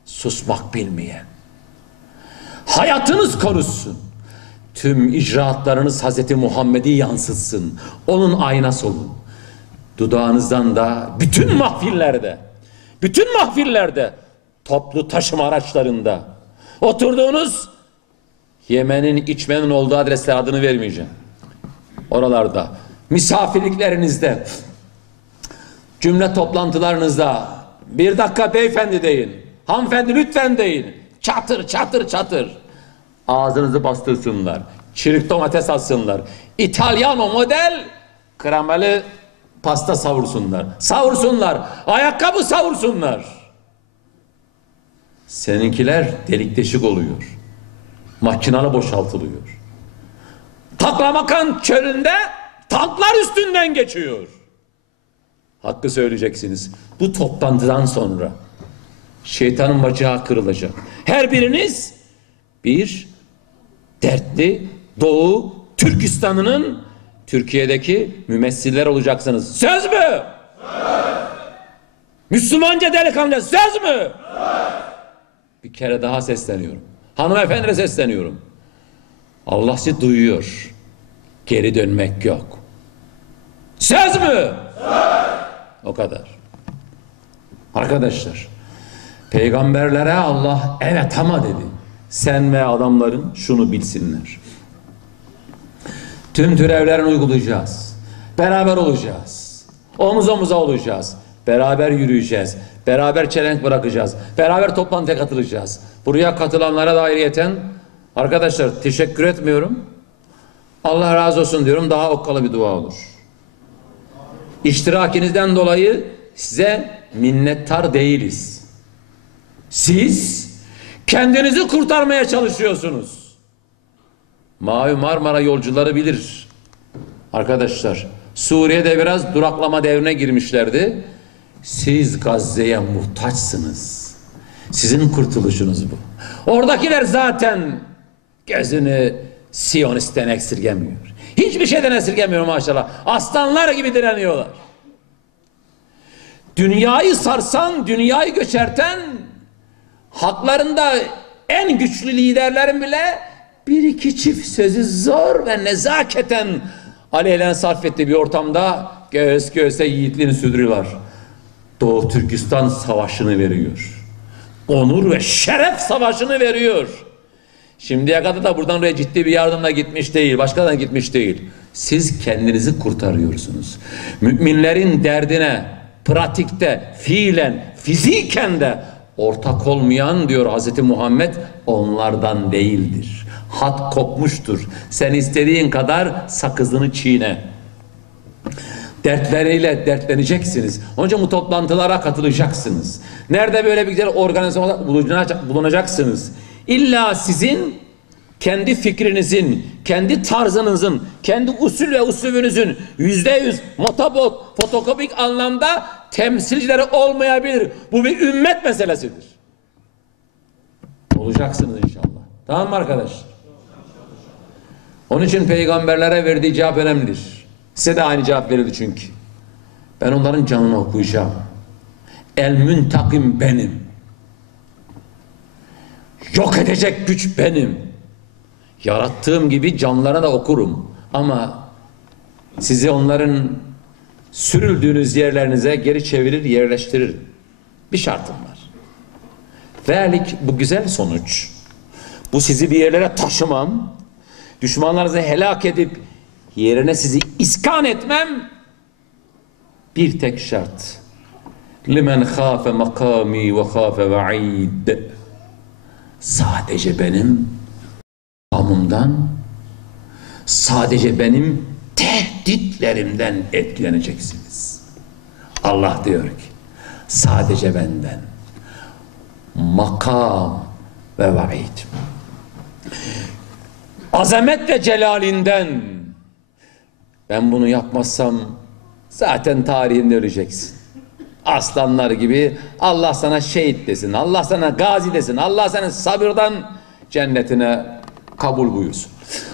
Susmak bilmeyen. Hayatınız konuşsun. Tüm icraatlarınız Hazreti Muhammed'i yansıtsın. Onun aynası olun. Dudağınızdan da bütün mahfillerde, toplu taşıma araçlarında, oturduğunuz yemenin, içmenin olduğu adresler, adını vermeyeceğim. Oralarda, misafirliklerinizde, cümle toplantılarınızda bir dakika beyefendi deyin, hanımefendi lütfen deyin, çatır çatır çatır. Ağzınızı bastırsınlar, çürük domates atsınlar, İtalyano model kremalı pasta savursunlar, ayakkabı savursunlar. Seninkiler delik deşik oluyor, makinalı boşaltılıyor. Taklamakan çölünde tanklar üstünden geçiyor. Hakkı söyleyeceksiniz. Bu toplantıdan sonra şeytanın bacağı kırılacak. Her biriniz bir dertli Doğu Türkistan'ının Türkiye'deki mümessiller olacaksınız. Söz mü? Söz. Müslümanca delikanlı söz mü? Söz. Bir kere daha sesleniyorum. Hanımefendilere sesleniyorum. Allah sizi duyuyor. Geri dönmek yok. Söz mü? Söz. O kadar. Arkadaşlar, Peygamberlere Allah evet ama dedi. Sen ve adamların şunu bilsinler. Tüm türevlerini uygulayacağız. Beraber olacağız. Omuz omuza olacağız. Beraber yürüyeceğiz. Beraber çelenk bırakacağız. Beraber toplantıya katılacağız. Buraya katılanlara da ayrıyeten arkadaşlar teşekkür etmiyorum. Allah razı olsun diyorum. Daha okkalı bir dua olur. İştirakinizden dolayı size minnettar değiliz. Siz kendinizi kurtarmaya çalışıyorsunuz. Mavi Marmara yolcuları bilir. Arkadaşlar Suriye'de biraz duraklama devrine girmişlerdi. Siz Gazze'ye muhtaçsınız. Sizin kurtuluşunuz bu. Oradakiler zaten gözünü Siyonist'ten esirgemiyor. Hiçbir şeyden esirgemiyor maşallah. Aslanlar gibi direniyorlar. Dünyayı sarsan, dünyayı göçerten, haklarında en güçlü liderlerin bile bir iki çift sözü zor ve nezaketen aleyhlerine sarf ettiği bir ortamda göğüs göğüse yiğitliğini sürdürüyorlar. Doğu Türkistan savaşını veriyor. Onur ve şeref savaşını veriyor. Şimdiye kadar da buradan oraya ciddi bir yardımla gitmiş değil. Başkadan gitmiş değil. Siz kendinizi kurtarıyorsunuz. Müminlerin derdine pratikte, fiilen, fiziken de ortak olmayan diyor Hazreti Muhammed onlardan değildir. Hat kopmuştur. Sen istediğin kadar sakızını çiğne. Dertleriyle dertleneceksiniz. Onun için bu toplantılara katılacaksınız. Nerede böyle bir güzel organizasyonda bulunacaksınız. İlla sizin kendi fikrinizin, kendi tarzınızın, kendi usul ve usulünüzün %100 motabot, fotokopik anlamda temsilcileri olmayabilir. Bu bir ümmet meselesidir. Olacaksınız inşallah. Tamam mı arkadaşlar? Onun için peygamberlere verdiği cevap önemlidir. Size de aynı cevap verildi çünkü. Ben onların canını okuyacağım. El müntakim benim. Yok edecek güç benim. Yarattığım gibi canlarına da okurum. Ama sizi onların sürüldüğünüz yerlerinize geri çevirir, yerleştirir. Bir şartım var. Velik bu güzel sonuç. Bu sizi bir yerlere taşımam. Düşmanlarınızı helak edip yerine sizi iskan etmem. Bir tek şart. Limen khâfe makâmi ve khâfe va'id. Sadece benim amımdan, sadece benim tehditlerimden etkileneceksiniz. Allah diyor ki sadece benden makam ve vaid, azamet ve celalinden ben bunu yapmazsam zaten tarihinde öleceksin. Aslanlar gibi Allah sana şehit desin, Allah sana gazi desin, Allah sana sabırdan cennetine kabul buyursun.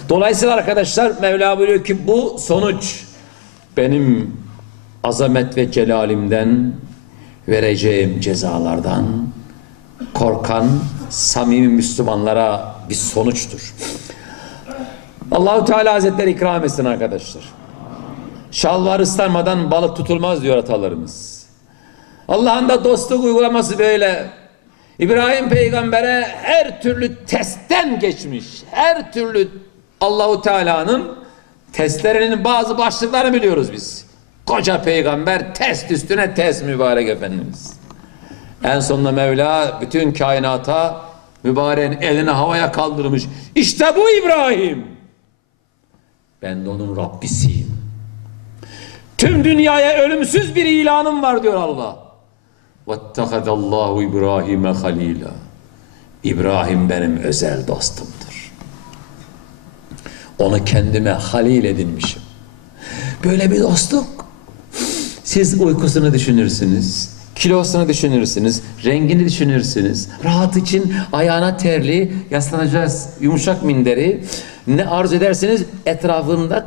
Dolayısıyla arkadaşlar Mevla buyuruyor ki bu sonuç benim azamet ve celalimden vereceğim cezalardan korkan samimi Müslümanlara bir sonuçtur. Allahu Teala Hazretleri ikram etsin arkadaşlar. Şalvar ıslanmadan balık tutulmaz diyor atalarımız. Allah'ın da dostluk uygulaması böyle. İbrahim peygambere her türlü testten geçmiş. Her türlü Allahu Teala'nın testlerinin bazı başlıklarını biliyoruz biz. Koca peygamber test üstüne test mübarek Efendimiz. En sonunda Mevla bütün kainata mübareğin elini havaya kaldırmış. İşte bu İbrahim. Ben de onun Rabbisiyim. Tüm dünyaya ölümsüz bir ilanım var diyor Allah. وَاتَّخَذَ اللّٰهُ İbrahim'e halila. İbrahim benim özel dostumdur. Onu kendime halil edinmişim. Böyle bir dostluk. Siz uykusunu düşünürsünüz, kilosunu düşünürsünüz, rengini düşünürsünüz. Rahat için ayağına terli, yaslanacağız yumuşak minderi. Ne arzu ederseniz etrafında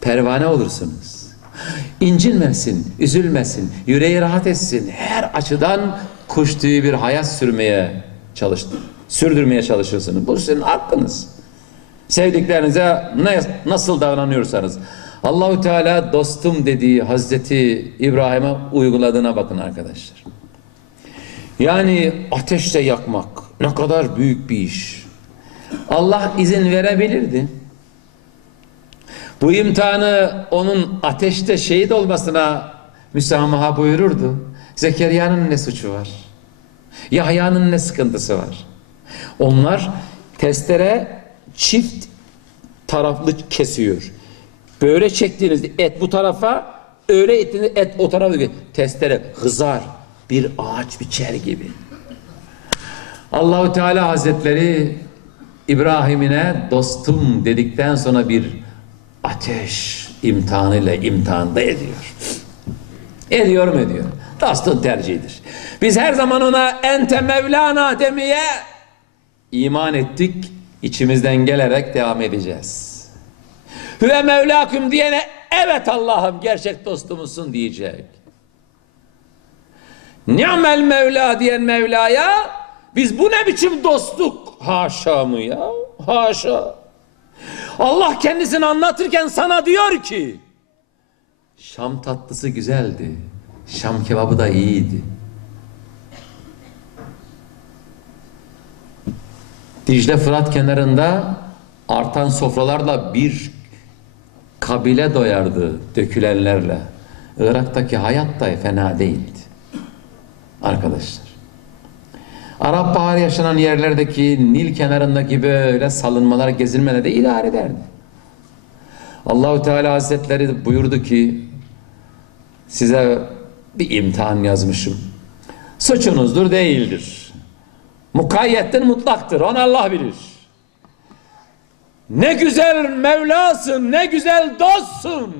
pervane olursunuz. İncinmesin, üzülmesin, yüreği rahat etsin. Her açıdan kuş tüyü bir hayat sürdürmeye çalışırsınız. Bu sizin hakkınız. Sevdiklerinize nasıl davranıyorsanız. Allahu Teala dostum dediği Hazreti İbrahim'e uyguladığına bakın arkadaşlar. Yani ateşte yakmak ne kadar büyük bir iş. Allah izin verebilirdi. Bu imtihanı onun ateşte şehit olmasına müsamaha buyururdu. Zekeriya'nın ne suçu var? Yahya'nın ne sıkıntısı var? Onlar testere çift taraflı kesiyor. Böyle çektiğinizde et bu tarafa, öyle ettiğinizde et o tarafa. Testere hızar, bir ağaç biçer gibi. Allahu Teala Hazretleri İbrahim'ine dostum dedikten sonra bir ateş imtihanıyla imtihanda ediyor. Ediyor mu ediyor? Dostun tercihidir. Biz her zaman ona ente Mevlana demeye iman ettik. İçimizden gelerek devam edeceğiz. Hüve Mevlaküm diyene evet Allah'ım gerçek dostumuzsun diyecek. Ni'mel Mevla diyen Mevla'ya biz bu ne biçim dostluk? Haşa mı ya? Haşa. Allah kendisini anlatırken sana diyor ki Şam tatlısı güzeldi. Şam kebabı da iyiydi. Dicle Fırat kenarında artan sofralarla bir kabile doyardı dökülenlerle. Irak'taki hayat da fena değildi. Arkadaşlar. Arap Baharı yaşanan yerlerdeki Nil kenarındaki böyle salınmalar, gezinmeler de idare ederdi. Allahu Teala Hazretleri buyurdu ki size bir imtihan yazmışım. Suçunuzdur değildir. Mukayyettir mutlaktır. Onu Allah bilir. Ne güzel Mevlasın, ne güzel dostsun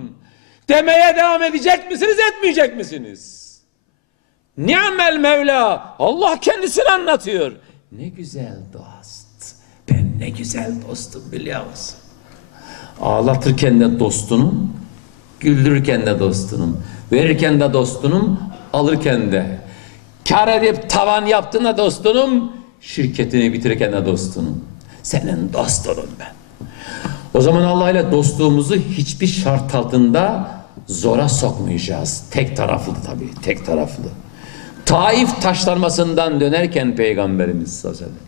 demeye devam edecek misiniz, etmeyecek misiniz? Ni'mel Mevla. Allah kendisini anlatıyor. Ne güzel dost. Ben ne güzel dostum biliyor musun? Ağlatırken de dostunum, güldürürken de dostunum, verirken de dostunum, alırken de. Kar edip tavan yaptığında dostunum, şirketini bitirirken de dostunum. Senin dostunum ben. O zaman Allah ile dostluğumuzu hiçbir şart altında zora sokmayacağız. Tek taraflı tabii, tek taraflı. Taif taşlanmasından dönerken Peygamberimiz sallallahu aleyhi ve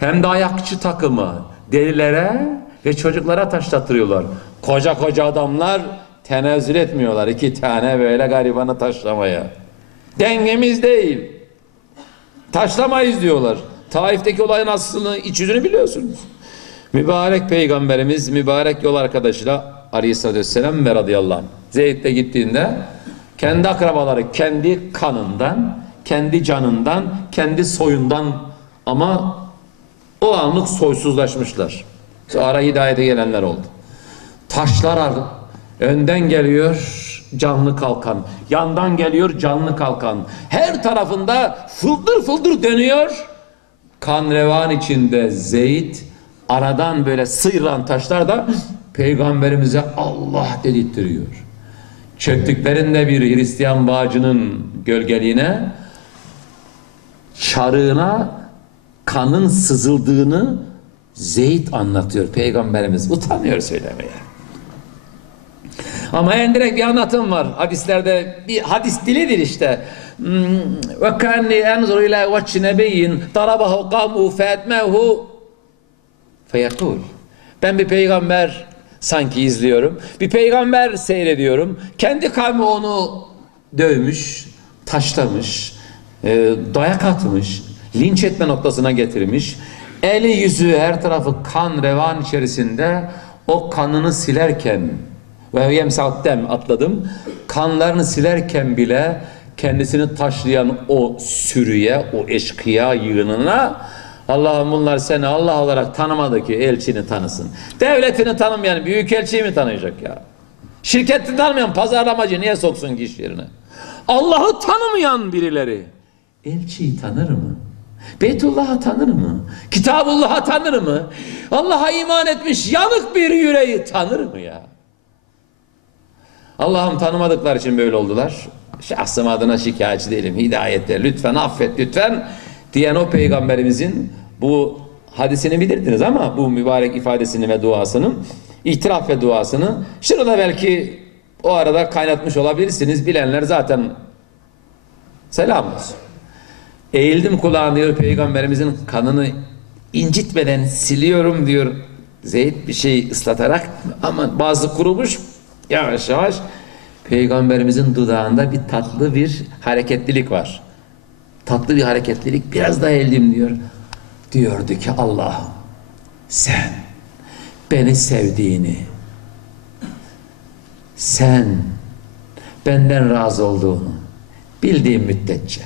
sellem hem de ayakçı takımı delilere ve çocuklara taşlatırıyorlar. Koca koca adamlar tenezzül etmiyorlar iki tane böyle garibanı taşlamaya. Dengemiz değil. Taşlamayız diyorlar. Taif'teki olayın aslını, iç yüzünü biliyorsunuz. Mübarek Peygamberimiz, mübarek yol arkadaşıyla Aleyhisselatü Vesselam ve radıyallahu anh Zeyd'de gittiğinde kendi akrabaları kendi kanından, kendi canından, kendi soyundan ama o anlık soysuzlaşmışlar. Sonra hidayete gelenler oldu. Taşlar önden geliyor canlı kalkan, yandan geliyor canlı kalkan. Her tarafında fıldır fıldır dönüyor. Kan revan içinde Zeyd aradan böyle sıyrılan taşlar da Peygamberimize Allah dedirtiyor. Çöktüklerinde bir Hristiyan bağcının gölgeliğine, çarığına kanın sızıldığını Zeyd anlatıyor. Peygamberimiz utanıyor söylemeye. Ama endirekt bir anlatım var. Hadislerde bir hadis dilidir işte. Ve kanni enzur ila vechi nebiyyin darabahu qamu fetmehu feyekul. Ben bir peygamber sanki izliyorum. Bir peygamber seyrediyorum. Kendi kavmi onu dövmüş, taşlamış, dayak atmış, linç etme noktasına getirmiş. Eli yüzü her tarafı kan revan içerisinde o kanını silerken ve yemsattem atladım. Kanlarını silerken bile kendisini taşlayan o sürüye, o eşkıya yığınına Allah'ım bunlar seni Allah olarak tanımadı ki elçini tanısın. Devletini tanımayan büyük elçiyi mi tanıyacak ya? Şirketini tanımayan pazarlamacı niye soksun ki iş yerine? Allah'ı tanımayan birileri elçiyi tanır mı? Beytullah'ı tanır mı? Kitabullah'ı tanır mı? Allah'a iman etmiş yanık bir yüreği tanır mı ya? Allah'ım tanımadıkları için böyle oldular. Şahsım adına şikayetçi değilim. Hidayette lütfen affet lütfen diyen o peygamberimizin bu hadisini bilirdiniz ama bu mübarek ifadesini ve duasını, itiraf ve duasını şurada belki o arada kaynatmış olabilirsiniz. Bilenler zaten selam olsun. Eğildim kulağına diyor, Peygamberimizin kanını incitmeden siliyorum diyor. Zeyd bir şey ıslatarak, ama bazı kurumuş, yavaş yavaş Peygamberimizin dudağında bir tatlı bir hareketlilik var. Tatlı bir hareketlilik, biraz daha eğildim diyor. Diyordu ki Allah'ım sen beni sevdiğini, sen benden razı olduğunu bildiğim müddetçe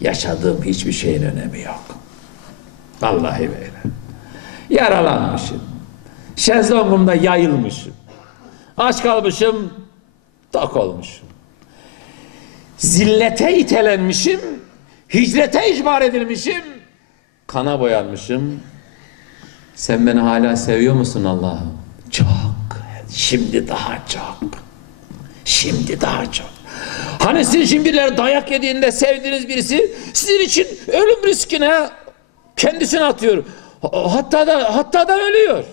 yaşadığım hiçbir şeyin önemi yok. Vallahi böyle. Yaralanmışım. Şezlongumda yayılmışım. Aç kalmışım, tok olmuşum. Zillete itelenmişim, hicrete icbar edilmişim, kana boyanmışım. Sen beni hala seviyor musun Allah'ım? Çok. Şimdi daha çok. Şimdi daha çok. Hani sizin için birileri dayak yediğinde sevdiğiniz birisi sizin için ölüm riskine kendisini atıyor. Hatta da ölüyor.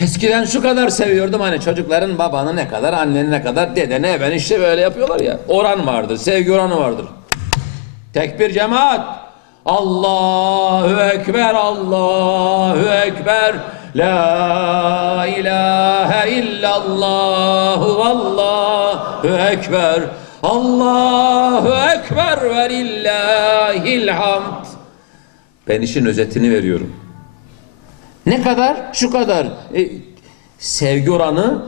Eskiden şu kadar seviyordum, hani çocukların babanı ne kadar, anneni ne kadar, dedeni ben işte böyle yapıyorlar ya. Oran vardır, sevgi oranı vardır. Tekbir cemaat. Allahu Ekber, Allahu Ekber. La ilahe illallah, Allahu Ekber. Allahu Ekber ve lillahil hamd. Ben işin özetini veriyorum. Ne kadar? Şu kadar. Sevgi oranı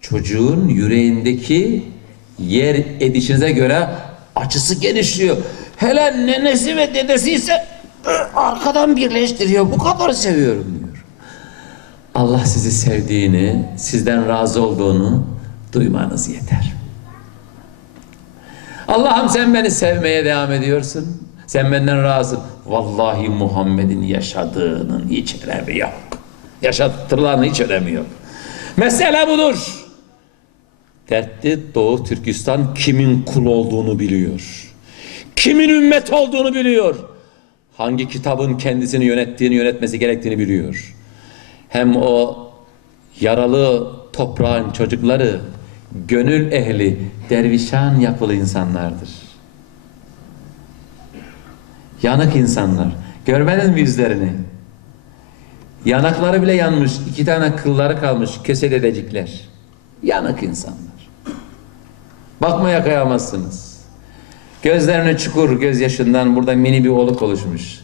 çocuğun yüreğindeki yer edişinize göre açısı genişliyor. Hele nenesi ve dedesi ise arkadan birleştiriyor. Bu kadar seviyorum diyor. Allah sizi sevdiğini, sizden razı olduğunu duymanız yeter. Allah'ım sen beni sevmeye devam ediyorsun. Sen benden razı. Vallahi Muhammed'in yaşadığının hiç önemi yok. Yaşattılarının hiç önemi yok. Mesele budur. Dertli Doğu Türkistan kimin kul olduğunu biliyor. Kimin ümmet olduğunu biliyor. Hangi kitabın kendisini yönettiğini, yönetmesi gerektiğini biliyor. Hem o yaralı toprağın çocukları gönül ehli, dervişan yapılı insanlardır. Yanık insanlar. Görmedin mi yüzlerini? Yanakları bile yanmış. 2 tane kılları kalmış. Kesededecikler. Yanık insanlar. Bakmaya kıyamazsınız. Gözlerine çukur gözyaşından burada mini bir oluk oluşmuş.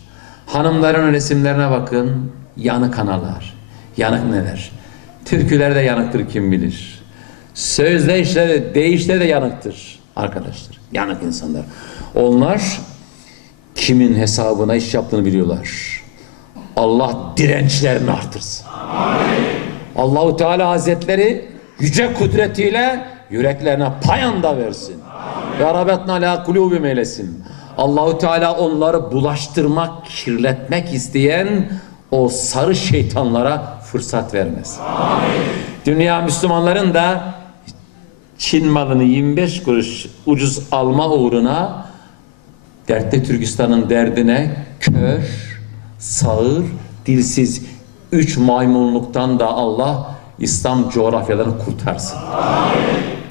Hanımların resimlerine bakın. Yanık analar. Yanık neler? Türküler de yanıktır kim bilir. Sözleşleri, deyişleri de yanıktır arkadaşlar. Yanık insanlar. Onlar kimin hesabına iş yaptığını biliyorlar. Allah dirençlerini artırsın. Allahu Teala Hazretleri yüce kudretiyle yüreklerine payanda versin. Ya Rabbetna la kulubim eylesin. Allahu Teala onları bulaştırmak, kirletmek isteyen o sarı şeytanlara fırsat vermez. Dünya Müslümanların da Çin malını 25 kuruş ucuz alma uğruna dertli Türkistan'ın derdine kör, sağır, dilsiz 3 maymunluktan da Allah İslam coğrafyalarını kurtarsın.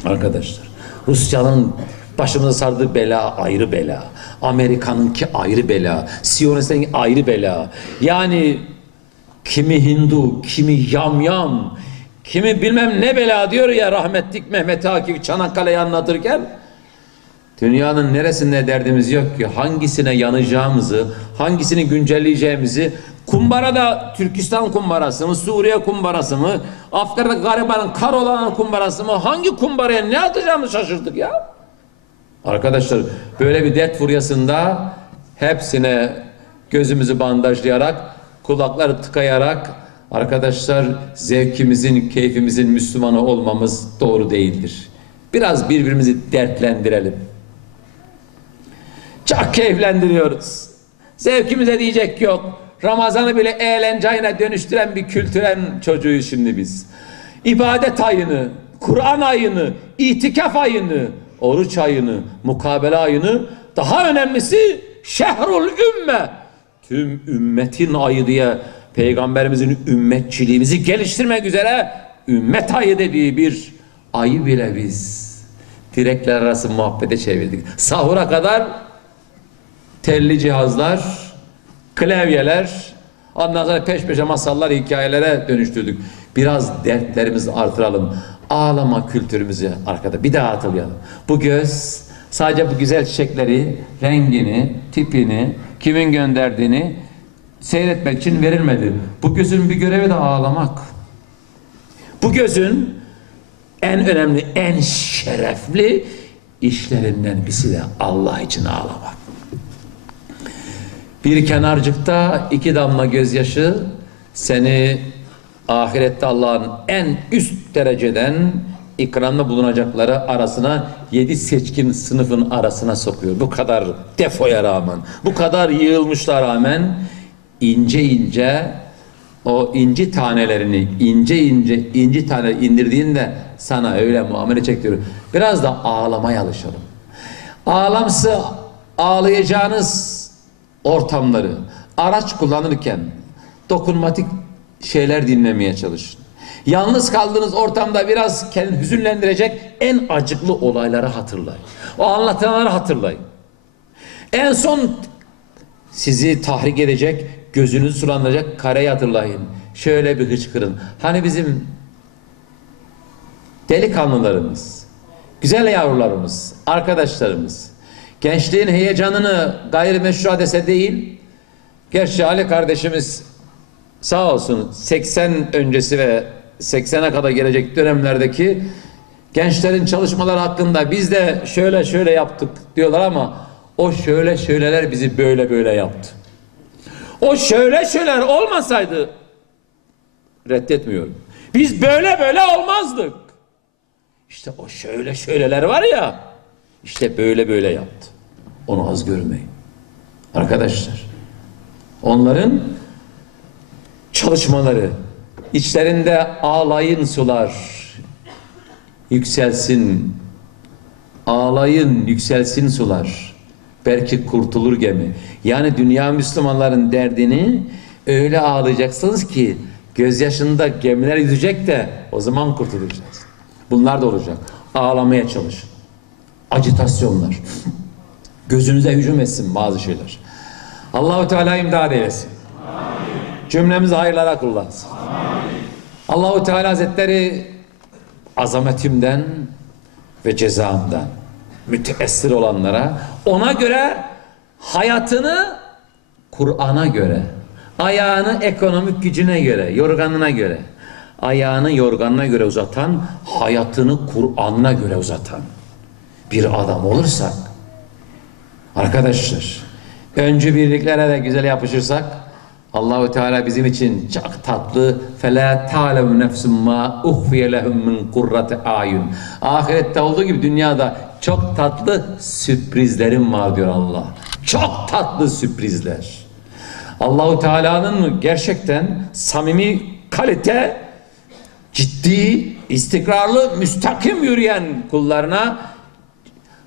Arkadaşlar, Rusya'nın başımıza sardığı bela ayrı bela. Amerika'nınki ayrı bela. Siyonistlerin ayrı bela. Yani kimi Hindu, kimi yamyam, kimi bilmem ne bela diyor ya rahmetlik Mehmet Akif Çanakkale'yi anlatırken. Dünyanın neresinde derdimiz yok ki, hangisine yanacağımızı, hangisini güncelleyeceğimizi, kumbarada Türkistan kumbarası mı, Suriye kumbarası mı, Afrika'da garibanın kar olan kumbarası mı, hangi kumbaraya ne atacağımızı şaşırdık ya. Arkadaşlar böyle bir dert furyasında hepsine gözümüzü bandajlayarak, kulakları tıkayarak arkadaşlar zevkimizin, keyfimizin Müslümanı olmamız doğru değildir. Biraz birbirimizi dertlendirelim. Çok keyiflendiriyoruz. Zevkimize diyecek yok. Ramazan'ı bile eğlence ayına dönüştüren bir kültüren çocuğuyuz şimdi biz. İbadet ayını, Kur'an ayını, itikaf ayını, oruç ayını, mukabele ayını, daha önemlisi şehrul ümme, tüm ümmetin ayı diye Peygamberimizin ümmetçiliğimizi geliştirmek üzere ümmet ayı dediği bir ayı bile biz direkler arası muhabbete çevirdik. Sahura kadar telli cihazlar, klavyeler, ondan sonra peş peşe masallar, hikayelere dönüştürdük. Biraz dertlerimizi artıralım. Ağlama kültürümüzü arkada bir daha hatırlayalım. Bu göz sadece bu güzel çiçekleri, rengini, tipini, kimin gönderdiğini seyretmek için verilmedi. Bu gözün bir görevi de ağlamak. Bu gözün en önemli, en şerefli işlerinden birisi de Allah için ağlamak. Bir kenarcıkta 2 damla gözyaşı seni ahirette Allah'ın en üst dereceden ikramda bulunacakları arasına 7 seçkin sınıfın arasına sokuyor. Bu kadar defoya rağmen, bu kadar yığılmışlara rağmen ince ince o inci tanelerini inci tane indirdiğinde sana öyle muamele çektiriyor. Biraz da ağlamaya alışalım. Ağlamsı ağlayacağınız ortamları araç kullanırken dokunmatik şeyler dinlemeye çalışın. Yalnız kaldığınız ortamda biraz kendini hüzünlendirecek en acıklı olayları hatırlayın. O anlatılanları hatırlayın. En son sizi tahrik edecek, gözünüzü sulandıracak kareyi hatırlayın. Şöyle bir hıçkırın. Hani bizim delikanlılarımız, güzel yavrularımız, arkadaşlarımız, gençliğin heyecanını gayrimeşru hadise değil, gerçi Ali kardeşimiz sağ olsun 80 öncesi ve 80'e kadar gelecek dönemlerdeki gençlerin çalışmaları hakkında biz de şöyle şöyle yaptık diyorlar ama o şöyle şöyleler bizi böyle böyle yaptı. O şöyle şöyleler olmasaydı reddetmiyorum. Biz böyle böyle olmazdık. İşte o şöyle şöyleler var ya, işte böyle böyle yaptı. Onu az görmeyin. Arkadaşlar, onların çalışmaları, içlerinde ağlayın sular yükselsin, ağlayın yükselsin sular, belki kurtulur gemi. Yani dünya Müslümanların derdini öyle ağlayacaksınız ki gözyaşında gemiler yüzecek de o zaman kurtulacağız. Bunlar da olacak. Ağlamaya çalışın. Acitasyonlar. Gözünüze hücum etsin bazı şeyler. Allahu Teala imdad eylesin. Amin. Cümlemizi hayırlara kullansın. Amin. Allahu Teala Hazretleri azametimden ve cezamdan müteessir olanlara ona göre hayatını Kur'an'a göre, ayağını ekonomik gücüne göre, yorganına göre, ayağını yorganına göre uzatan, hayatını Kur'an'a göre uzatan bir adam olursak, arkadaşlar, öncü birliklere de güzel yapışırsak, Allahu Teala bizim için çok tatlı فَلَا تَعْلَمُ نَفْسٌ مَا اُخْفِيَ لَهُمْ مِنْ قُرَّةِ ayun. Ahirette olduğu gibi dünyada çok tatlı sürprizlerim var diyor Allah. Çok tatlı sürprizler. Allahu Teala'nın gerçekten samimi, kalite, ciddi, istikrarlı, müstakim yürüyen kullarına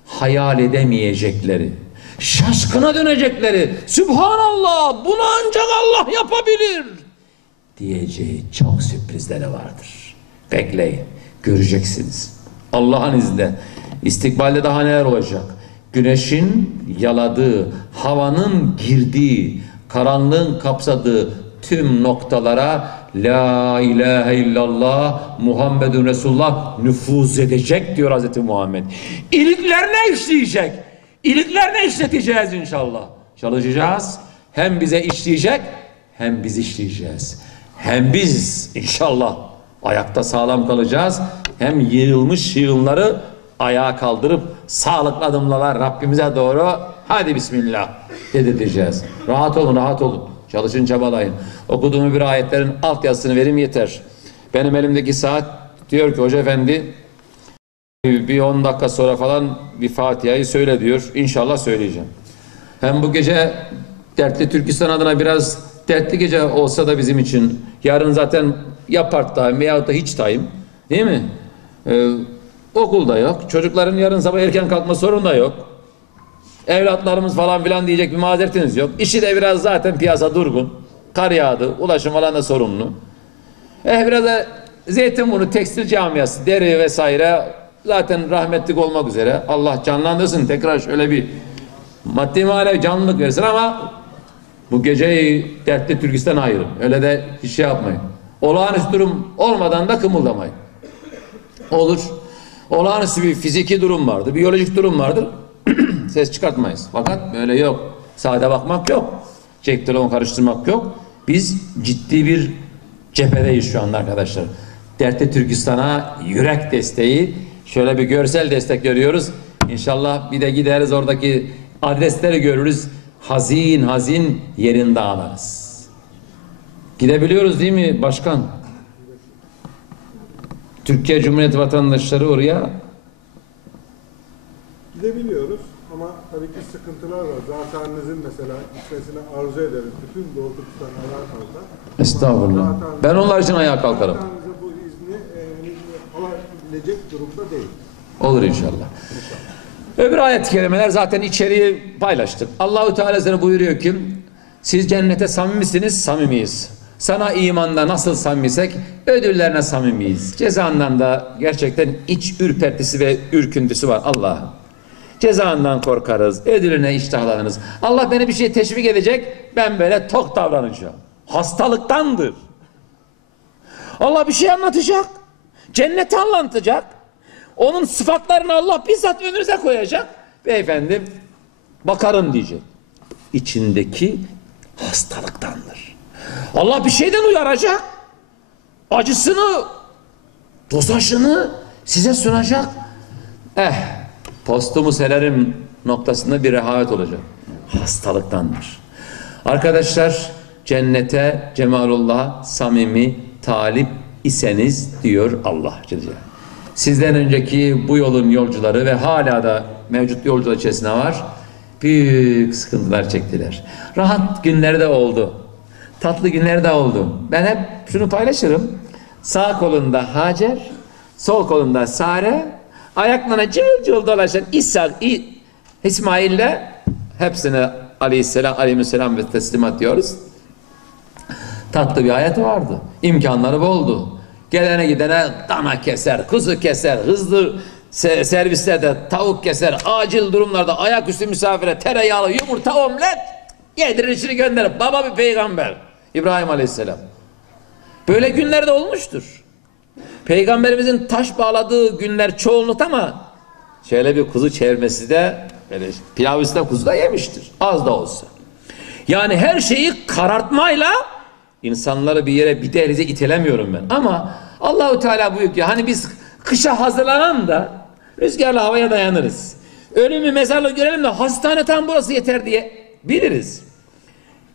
hayal edemeyecekleri, şaşkına dönecekleri, Sübhanallah, bunu ancak Allah yapabilir diyeceği çok sürprizleri vardır. Bekleyin, göreceksiniz. Allah'ın izniyle. İstikbalde daha neler olacak? Güneşin yaladığı, havanın girdiği, karanlığın kapsadığı tüm noktalara La ilahe illallah Muhammedun Resulullah nüfuz edecek diyor Hazreti Muhammed. İliklerine işleyecek. İliklerine işleteceğiz inşallah. Çalışacağız. Hem bize işleyecek hem biz işleyeceğiz. Hem biz inşallah ayakta sağlam kalacağız. Hem yığılmış yığınları ayağa kaldırıp sağlıklı adımlarla Rabbimize doğru hadi bismillah dedirteceğiz. Rahat olun, rahat olun. Çalışın, çabalayın. Okuduğum bir ayetlerin altyazısını verim yeter. Benim elimdeki saat diyor ki Hoca Efendi bir 10 dakika sonra falan bir Fatiha'yı söyle diyor. İnşallah söyleyeceğim. Hem bu gece dertli Türkistan adına biraz dertli gece olsa da bizim için yarın zaten ya part time veyahut da hiç time değil mi? Okulda yok. Çocukların yarın sabah erken kalkma sorunu da yok. Evlatlarımız falan filan diyecek bir mazeretiniz yok. İşi de biraz zaten piyasa durgun. Kar yağdı. Ulaşım falan da sorunlu. Biraz da Zeytinburnu tekstil camiası, deri vesaire zaten rahmetlik olmak üzere. Allah canlandırsın. Tekrar şöyle bir Maddi manevi canlılık versin ama bu geceyi dertli Türkistan ayırın. Öyle de hiç şey yapmayın. Olağanüstü durum olmadan da kımıldamayın. Olur. Olağanüstü bir fiziki durum vardır, biyolojik durum vardır. Ses çıkartmayız. Fakat böyle yok. Sade bakmak yok. Cep telefon karıştırmak yok. Biz ciddi bir cephedeyiz şu anda arkadaşlar. Dertli Türkistan'a yürek desteği, şöyle bir görsel destek görüyoruz. İnşallah bir de gideriz oradaki adresleri görürüz. Hazin hazin yerinde ağlarız. Gidebiliyoruz değil mi başkan? Türkiye Cumhuriyeti vatandaşları oraya gidebiliyoruz ama tabii ki sıkıntılar var. Zatenizin mesela gitmesini arzu ederiz. Bütün Doğu Türkistan ayağa kalkar. estağfurullah. Ben onlar için ayağa kalkarım. Zatenizin bu izni alabilecek durumda değil. Olur inşallah. Öbür ayet-i kerimeler zaten içeriği paylaştık. Allahu Teala sana buyuruyor ki siz cennete samimisiniz, samimiyiz. Sana imanda nasıl samimiysek ödüllerine samimiyiz. Cezandan da gerçekten iç ürpertisi ve ürküntüsü var Allah'ım. Cezandan korkarız, ödülüne iştahlanırız. Allah beni bir şeye teşvik edecek, ben böyle tok davranacağım. Hastalıktandır. Allah bir şey anlatacak, cenneti anlatacak. Onun sıfatlarını Allah bizzat önünüze koyacak. Beyefendi bakarım diyecek. İçindeki hastalıktandır. Allah bir şeyden uyaracak. Acısını, dozajını size sunacak. Postumu sererim noktasında bir rehavet olacak. Hastalıktandır. Arkadaşlar cennete cemalullah samimi talip iseniz diyor Allah Celle Celaluhu. Sizden önceki bu yolun yolcuları ve hala da mevcut yolcular içerisinde var. Büyük sıkıntılar çektiler. Rahat günleri de oldu. Tatlı günleri de oldu. Ben hep şunu paylaşırım. Sağ kolunda Hacer, sol kolunda Sare, ayaklarına cıvıl cıvıl dolaşan İsmail'le hepsine aleyhisselam ve teslimat diyoruz. Tatlı bir hayatı vardı. İmkanları boldu. Gelene gidene dana keser, kuzu keser, hızlı servislerde tavuk keser, acil durumlarda ayaküstü misafire tereyağlı yumurta, omlet yedirir içini gönderir. Baba bir peygamber. İbrahim Aleyhisselam. Böyle günler de olmuştur. Peygamberimizin taş bağladığı günler çoğunlukta ama şöyle bir kuzu çevirmesi de böyle pilav üstüne kuzu da yemiştir. Az da olsa. Yani her şeyi karartmayla insanları bir yere bir dehlize itelemiyorum ben. Ama Allahu Teala buyuruyor ki hani biz kışa hazırlanan da rüzgarlı havaya dayanırız. Ölümü mezarlığı görelim de hastane tam burası yeter diye biliriz.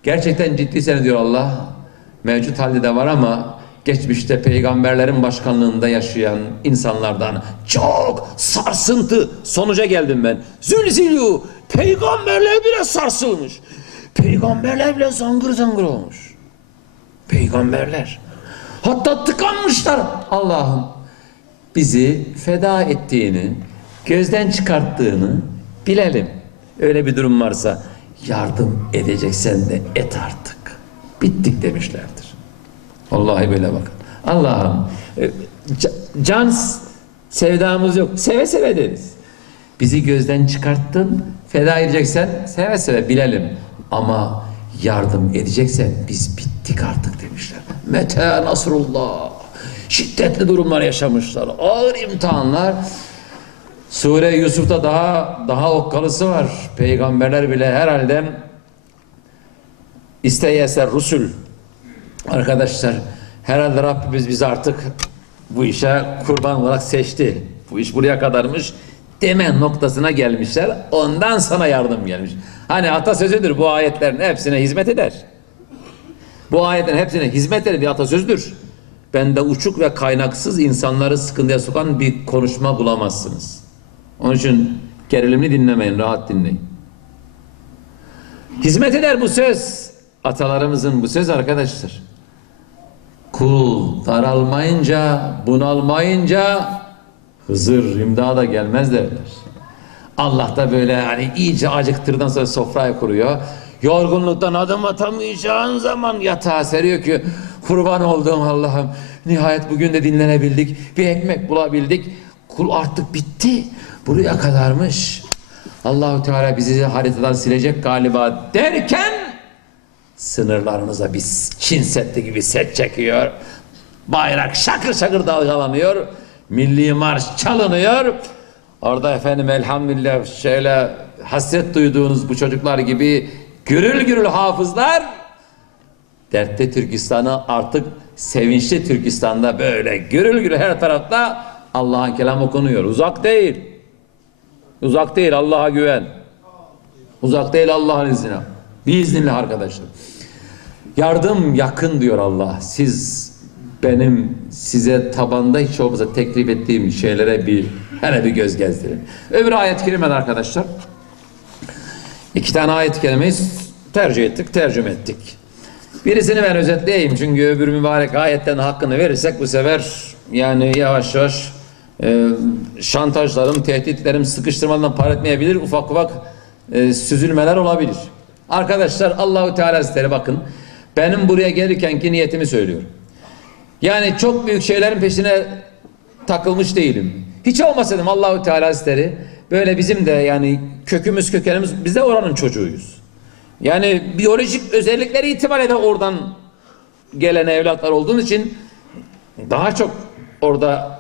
Gerçekten ciddi diyor Allah. Mevcut halde de var ama geçmişte peygamberlerin başkanlığında yaşayan insanlardan çok sarsıntı sonuca geldim ben. Zülzülü peygamberler bile sarsılmış. Peygamberler bile zangır zangır olmuş. Peygamberler. Hatta tıkanmışlar. Allah'ım bizi feda ettiğini, gözden çıkarttığını bilelim. Öyle bir durum varsa yardım edeceksen de et artık. Bittik demişlerdir. Vallahi böyle bakın. Allah'ım can sevdamız yok. Seve seve deriz. Bizi gözden çıkarttın, feda edeceksen seve seve bilelim. Ama yardım edeceksen biz bittik artık demişler. Mete Nasrullah. Şiddetli durumlar yaşamışlar. Ağır imtihanlar. Sure Yusuf'ta daha okkalısı var. Peygamberler bile herhalde isteyeser Rusul. Arkadaşlar herhalde Rabbimiz bizi artık bu işe kurban olarak seçti. Bu iş buraya kadarmış deme noktasına gelmişler. Ondan sana yardım gelmiş. Hani atasözüdür, bu ayetlerin hepsine hizmet eder. Bu ayetlerin hepsine hizmet eder bir atasözüdür. Bende uçuk ve kaynaksız insanları sıkıntıya sokan bir konuşma bulamazsınız. Onun için gerilimli dinlemeyin, rahat dinleyin. Hizmet eder bu söz. Atalarımızın bu söz arkadaşlar. Kul daralmayınca, bunalmayınca Hızır imdada gelmez derler. Allah da böyle hani iyice acıktırdan sonra sofraya kuruyor. Yorgunluktan adım atamayacağın zaman yatağa seriyor ki kurban olduğum Allah'ım nihayet bugün de dinlenebildik. Bir ekmek bulabildik. Kul artık bitti. Buraya kadarmış. Allahu Teala bizi haritadan silecek galiba derken sınırlarınıza bir Çin Seddi gibi set çekiyor. Bayrak şakır şakır dalgalanıyor. Milli marş çalınıyor. Orada efendim elhamdülillah şöyle hasret duyduğunuz bu çocuklar gibi gürül gürül hafızlar dertli Türkistan'ı artık sevinçli Türkistan'da böyle gürül gürül her tarafta Allah'ın kelamı okunuyor. Uzak değil. Uzak değil, Allah'a güven. Uzak değil Allah'ın izniyle. Biiznillah arkadaşlar. Yardım yakın diyor Allah. Siz benim size tabanda hiç olmazsa teklif ettiğim şeylere hele bir göz gezdirin. Öbür ayet-i kerimede arkadaşlar 2 tane ayet-i kerimeyi tercih ettik, tercüme ettik. Birisini ben özetleyeyim çünkü öbür mübarek ayetten hakkını verirsek bu sefer yani yavaş yavaş şantajlarım, tehditlerim, sıkıştırmadan par etmeyebilir, ufak ufak süzülmeler olabilir. Arkadaşlar Allahu Teala Hazretleri bakın benim buraya gelirkenki niyetimi söylüyorum. Yani çok büyük şeylerin peşine takılmış değilim. Hiç olmasa dedim Allahu Teala Hazretleri böyle bizim de yani kökenimiz biz de oranın çocuğuyuz. Yani biyolojik özellikleri itibariyle de oradan gelen evlatlar olduğumuz için daha çok orada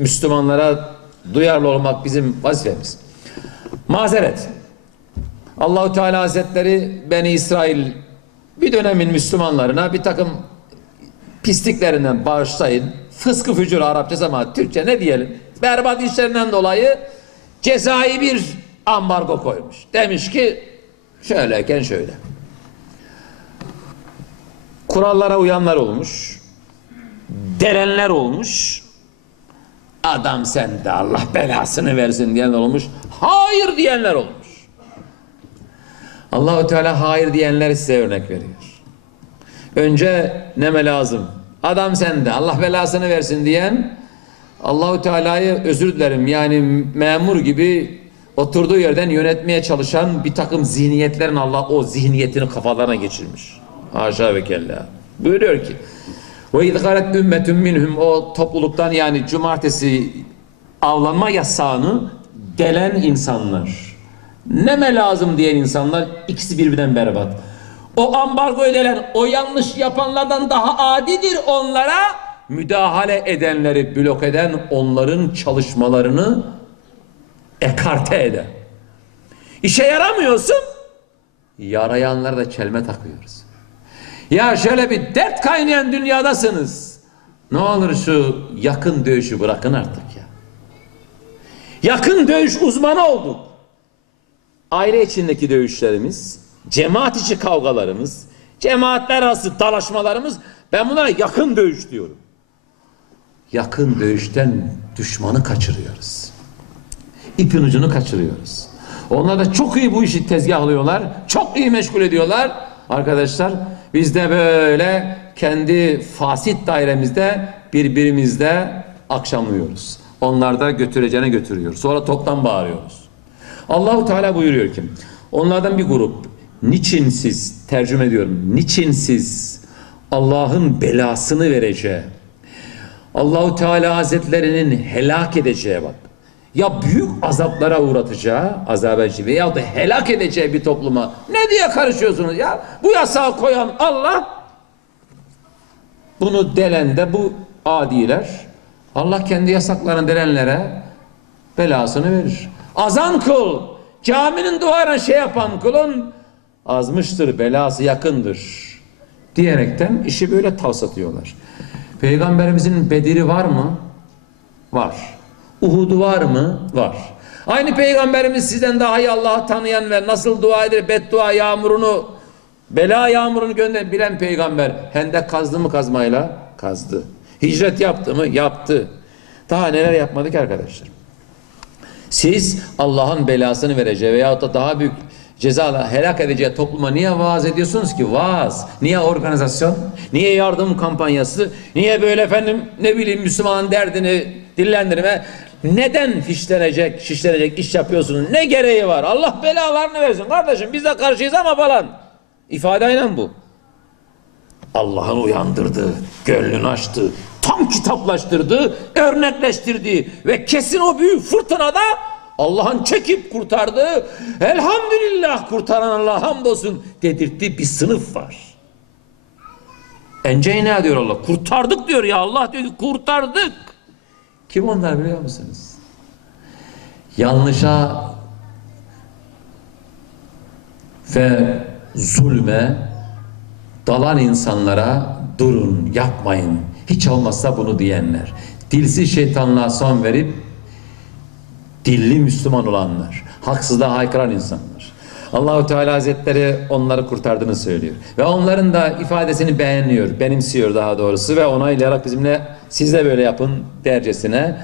Müslümanlara duyarlı olmak bizim vazifemiz. Mazeret. Allahu Teala Hazretleri Beni İsrail bir dönemin Müslümanlarına bir takım pisliklerinden bağışlayın. Fıskı fücur Arapçası ama Türkçe ne diyelim? Berbat işlerinden dolayı cezai bir ambargo koymuş. Demiş ki şöyleyken şöyle. Kurallara uyanlar olmuş. Delenler olmuş. Adam sen de Allah belasını versin diyenler olmuş. Hayır diyenler olmuş. Allahu Teala hayır diyenleri size örnek veriyor. Önce neme lazım? Adam sen de Allah belasını versin diyen Allahu Teala'yı özür dilerim yani memur gibi oturduğu yerden yönetmeye çalışan bir takım zihniyetlerin Allah o zihniyetini kafalarına geçirmiş. Haşa ve kella. Buyuruyor ki ve idgaret ümmetun minhum o topluluktan yani cumartesi avlanma yasağını delen insanlar. Neme lazım diyen insanlar ikisi birbirinden berbat. O ambargo edilen o yanlış yapanlardan daha adidir onlara müdahale edenleri blok eden onların çalışmalarını ekarte eder. İşe yaramıyorsun yarayanlara da çelme takıyoruz. Ya şöyle bir dert kaynayan dünyadasınız. Ne olur şu yakın dövüşü bırakın artık ya. Yakın dövüş uzmanı olduk. Aile içindeki dövüşlerimiz, cemaat içi kavgalarımız, cemaatler arası dalaşmalarımız ben bunlara yakın dövüş diyorum. Yakın dövüşten düşmanı kaçırıyoruz. İpin ucunu kaçırıyoruz. Onlar da çok iyi bu işi tezgahlıyorlar. Çok iyi meşgul ediyorlar. Arkadaşlar biz de böyle kendi fasit dairemizde birbirimizde akşamlıyoruz. Onlar da götüreceğine götürüyor. Sonra toptan bağırıyoruz. Allahu Teala buyuruyor ki onlardan bir grup niçin siz tercüme ediyorum niçin siz Allah'ın belasını vereceği Allahu Teala Hazretlerinin helak edeceği bak ya büyük azaplara uğratacağı azab-ı veya da helak edeceği bir topluma ne diye karışıyorsunuz ya bu yasağı koyan Allah bunu delen de bu adiler Allah kendi yasaklarını delenlere belasını verir. Azan kıl caminin duvarına şey yapan kulun azmıştır belası yakındır diyerekten işi böyle tavsatıyorlar. Peygamberimizin Bedir'i var mı? Var. Uhud'u var mı? Var. Aynı Peygamberimiz sizden daha iyi Allah'ı tanıyan ve nasıl dua eder beddua yağmurunu bela yağmurunu bilen Peygamber Hendek kazdı mı kazmayla? Kazdı. Hicret yaptı mı? Yaptı. Daha neler yapmadık arkadaşlar. Siz Allah'ın belasını vereceği veyahut da daha büyük cezayla helak edeceği topluma niye vaaz ediyorsunuz ki? Vaaz. Niye organizasyon? Niye yardım kampanyası? Niye böyle efendim ne bileyim Müslümanın derdini dillendirme? Neden şişlenecek iş yapıyorsunuz? Ne gereği var? Allah belalarını versin. Kardeşim biz de karşıyız ama falan. İfadeyle bu. Allah'ın uyandırdığı, gönlünü açtı, tam kitaplaştırdı, örnekleştirdi ve kesin o büyük fırtınada Allah'ın çekip kurtardı. Elhamdülillah kurtaran Allah'a hamdolsun dedirttiği bir sınıf var. Enceyna diyor Allah. Kurtardık diyor ya Allah diyor ki kurtardık. Kim onlar biliyor musunuz? Yanlışa ve zulme dalan insanlara durun, yapmayın. Hiç olmazsa bunu diyenler. Dilsiz şeytanlığa son verip dilli Müslüman olanlar. Haksızlığa haykıran insanlar. Allahu Teala Hazretleri onları kurtardığını söylüyor. Ve onların da ifadesini beğeniyor, benimsiyor daha doğrusu ve onaylayarak bizimle siz de böyle yapın dercesine.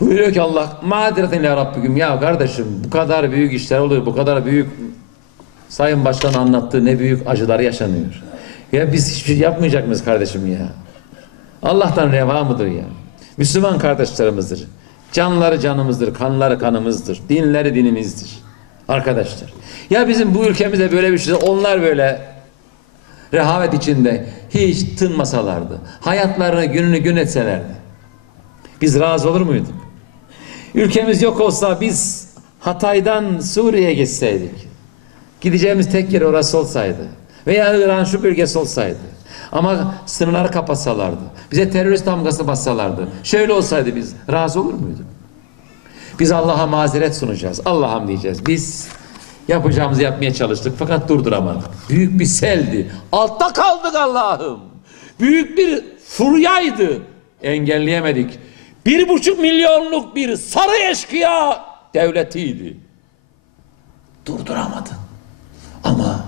Buyuruyor ki Allah, mağdiretin ya Rabbim, ya kardeşim bu kadar büyük işler oluyor, bu kadar büyük Sayın Başkan anlattığı ne büyük acılar yaşanıyor. Ya biz hiçbir şey yapmayacak mıyız kardeşim ya? Allah'tan reva mıdır ya? Müslüman kardeşlerimizdir. Canları canımızdır, kanları kanımızdır, dinleri dinimizdir. Arkadaşlar. Ya bizim bu ülkemizde böyle bir şey, onlar böyle rehavet içinde hiç tınmasalardı, hayatlarını gününü gün etselerdi, biz razı olur muyduk? Ülkemiz yok olsa biz Hatay'dan Suriye'ye geçseydik, gideceğimiz tek yer orası olsaydı veya İran şu bölgesi olsaydı ama sınırları kapatsalardı, bize terörist damgası bassalardı, şöyle olsaydı biz razı olur muyduk? Biz Allah'a mazeret sunacağız. Allah'ım diyeceğiz. Biz yapacağımızı yapmaya çalıştık fakat durduramadık. Büyük bir seldi. Altta kaldık Allah'ım. Büyük bir furyaydı. Engelleyemedik. 1,5 milyonluk bir sarı eşkıya devletiydi. Durduramadın. Ama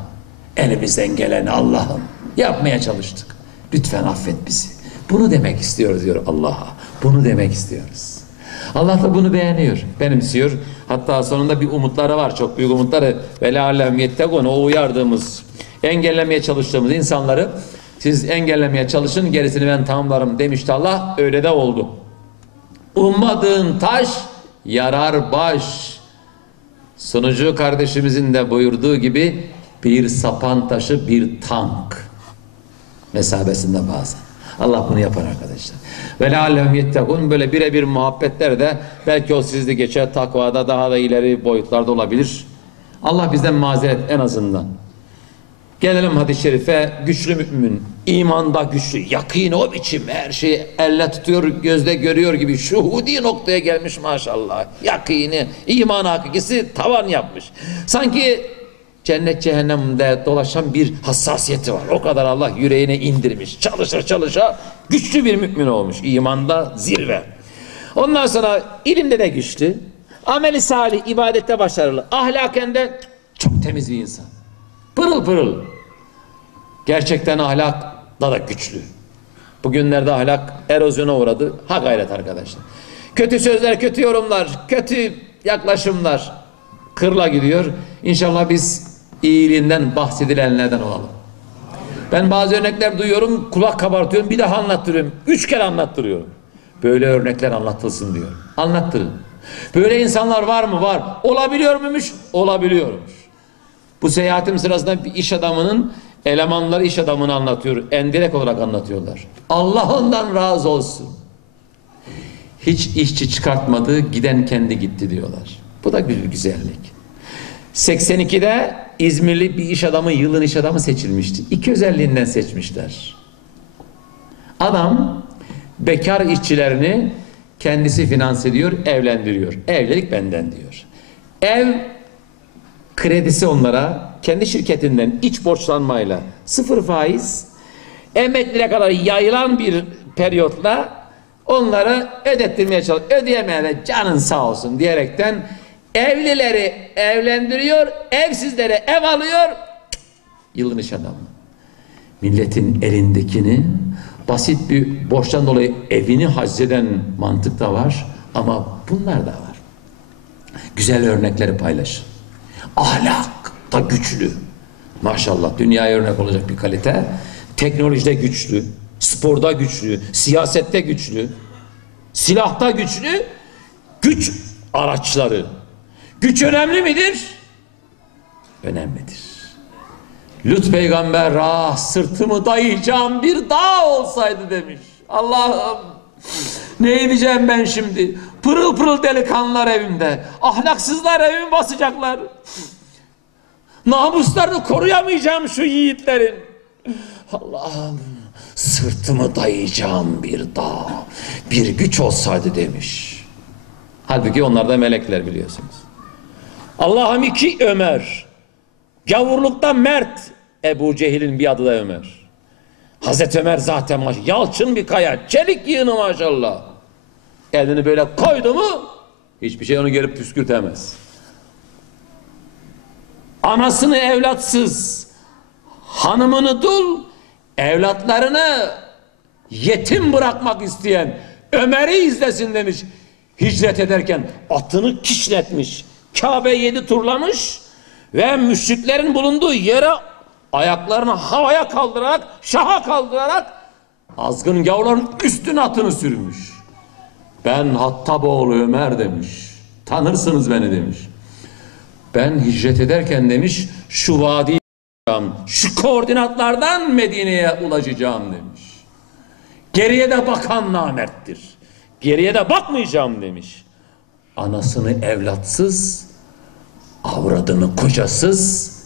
elimizden geleni Allah'ım yapmaya çalıştık. Lütfen affet bizi. Bunu demek istiyoruz diyor Allah'a. Bunu demek istiyoruz. Allah da bunu beğeniyor, benimsiyor. Hatta sonunda bir umutları var, çok büyük umutları. Ve leallehum yettekûn, o uyardığımız, engellemeye çalıştığımız insanları siz engellemeye çalışın, gerisini ben tamamlarım demişti Allah. Öyle de oldu. Ummadığın taş yarar baş. Sunucu kardeşimizin de buyurduğu gibi bir sapan taşı bir tank mesabesinde bazen. Allah bunu yapar arkadaşlar. Ve leallehum yettekûn, böyle birebir muhabbetler de belki o sizde geçer, takvada daha da ileri boyutlarda olabilir. Allah bizden mazeret en azından. Gelelim hadis-i şerife. Güçlü mümin, imanda güçlü, yakini o biçim, her şeyi elle tutuyor, gözde görüyor gibi şuhudi noktaya gelmiş maşallah. Yakini, iman hakikisi tavan yapmış. Sanki cennet cehennemde dolaşan bir hassasiyeti var. O kadar Allah yüreğine indirmiş. Çalışa güçlü bir mümin olmuş. İmanda zirve. Ondan sonra ilimde de güçlü. Ameli salih, ibadette başarılı. Ahlaken de çok temiz bir insan. Pırıl pırıl. Gerçekten ahlakla da güçlü. Bugünlerde ahlak erozyona uğradı. Ha gayret arkadaşlar. Kötü sözler, kötü yorumlar, kötü yaklaşımlar kırla gidiyor. İnşallah biz iyiliğinden bahsedilenlerden olalım. Ben bazı örnekler duyuyorum, kulak kabartıyorum, bir daha anlattırıyorum. 3 kere anlattırıyorum. Böyle örnekler anlatılsın diyor. Anlattırın. Böyle insanlar var mı? Var. Olabiliyor muymuş? Olabiliyormuş. Bu seyahatim sırasında bir iş adamının elemanları iş adamını anlatıyor. Endirek olarak anlatıyorlar. Allah ondan razı olsun. Hiç işçi çıkartmadı, giden kendi gitti diyorlar. Bu da bir güzellik. 82'de İzmirli bir iş adamı, yılın iş adamı seçilmişti. 2 özelliğinden seçmişler. Adam bekar işçilerini kendisi finanse ediyor, evlendiriyor. Evlilik benden diyor. Ev kredisi onlara kendi şirketinden iç borçlanmayla 0 faiz, emekliliğe kadar yayılan bir periyotla onları ödettirmeye çalışıyor. Ödeyemeyene canın sağ olsun diyerekten evlileri evlendiriyor, evsizlere ev alıyor. Yılın iş adamı. Milletin elindekini basit bir borçtan dolayı evini haczeden mantık da var ama bunlar da var. Güzel örnekleri paylaşın. Ahlak da güçlü. Maşallah dünyaya örnek olacak bir kalite. Teknolojide güçlü, sporda güçlü, siyasette güçlü, silahta güçlü, güç araçları. Güç önemli midir? Önemlidir. Lut peygamber sırtımı dayayacağım bir dağ olsaydı demiş. Allah'ım Ne edeceğim ben şimdi? Pırıl pırıl delikanlılar evimde. Ahlaksızlar evimi basacaklar. Namuslarını koruyamayacağım şu yiğitlerin. Allah'ım, sırtımı dayayacağım bir dağ, bir güç olsaydı demiş. Halbuki onlar da melekler biliyorsunuz. Allah'ım iki Ömer. Gavurlukta mert. Ebu Cehil'in bir adı da Ömer. Hazreti Ömer zaten yalçın bir kaya, çelik yığını maşallah. Elini böyle koydu mu hiçbir şey onu gelip püskürtemez. Anasını evlatsız, hanımını dul, evlatlarını yetim bırakmak isteyen Ömer'i izlesin demiş. Hicret ederken atını kişnetmiş, Kabe'yi 7 turlamış ve müşriklerin bulunduğu yere ayaklarını havaya kaldırarak, şaha kaldırarak azgın gavurların üstüne atını sürmüş. Ben Hattaboğlu Ömer demiş. Tanırsınız beni demiş. Ben hicret ederken demiş şu vadiyi, şu koordinatlardan Medine'ye ulaşacağım demiş. Geriye de bakan namerttir. Geriye de bakmayacağım demiş. Anasını evlatsız, avradını kocasız,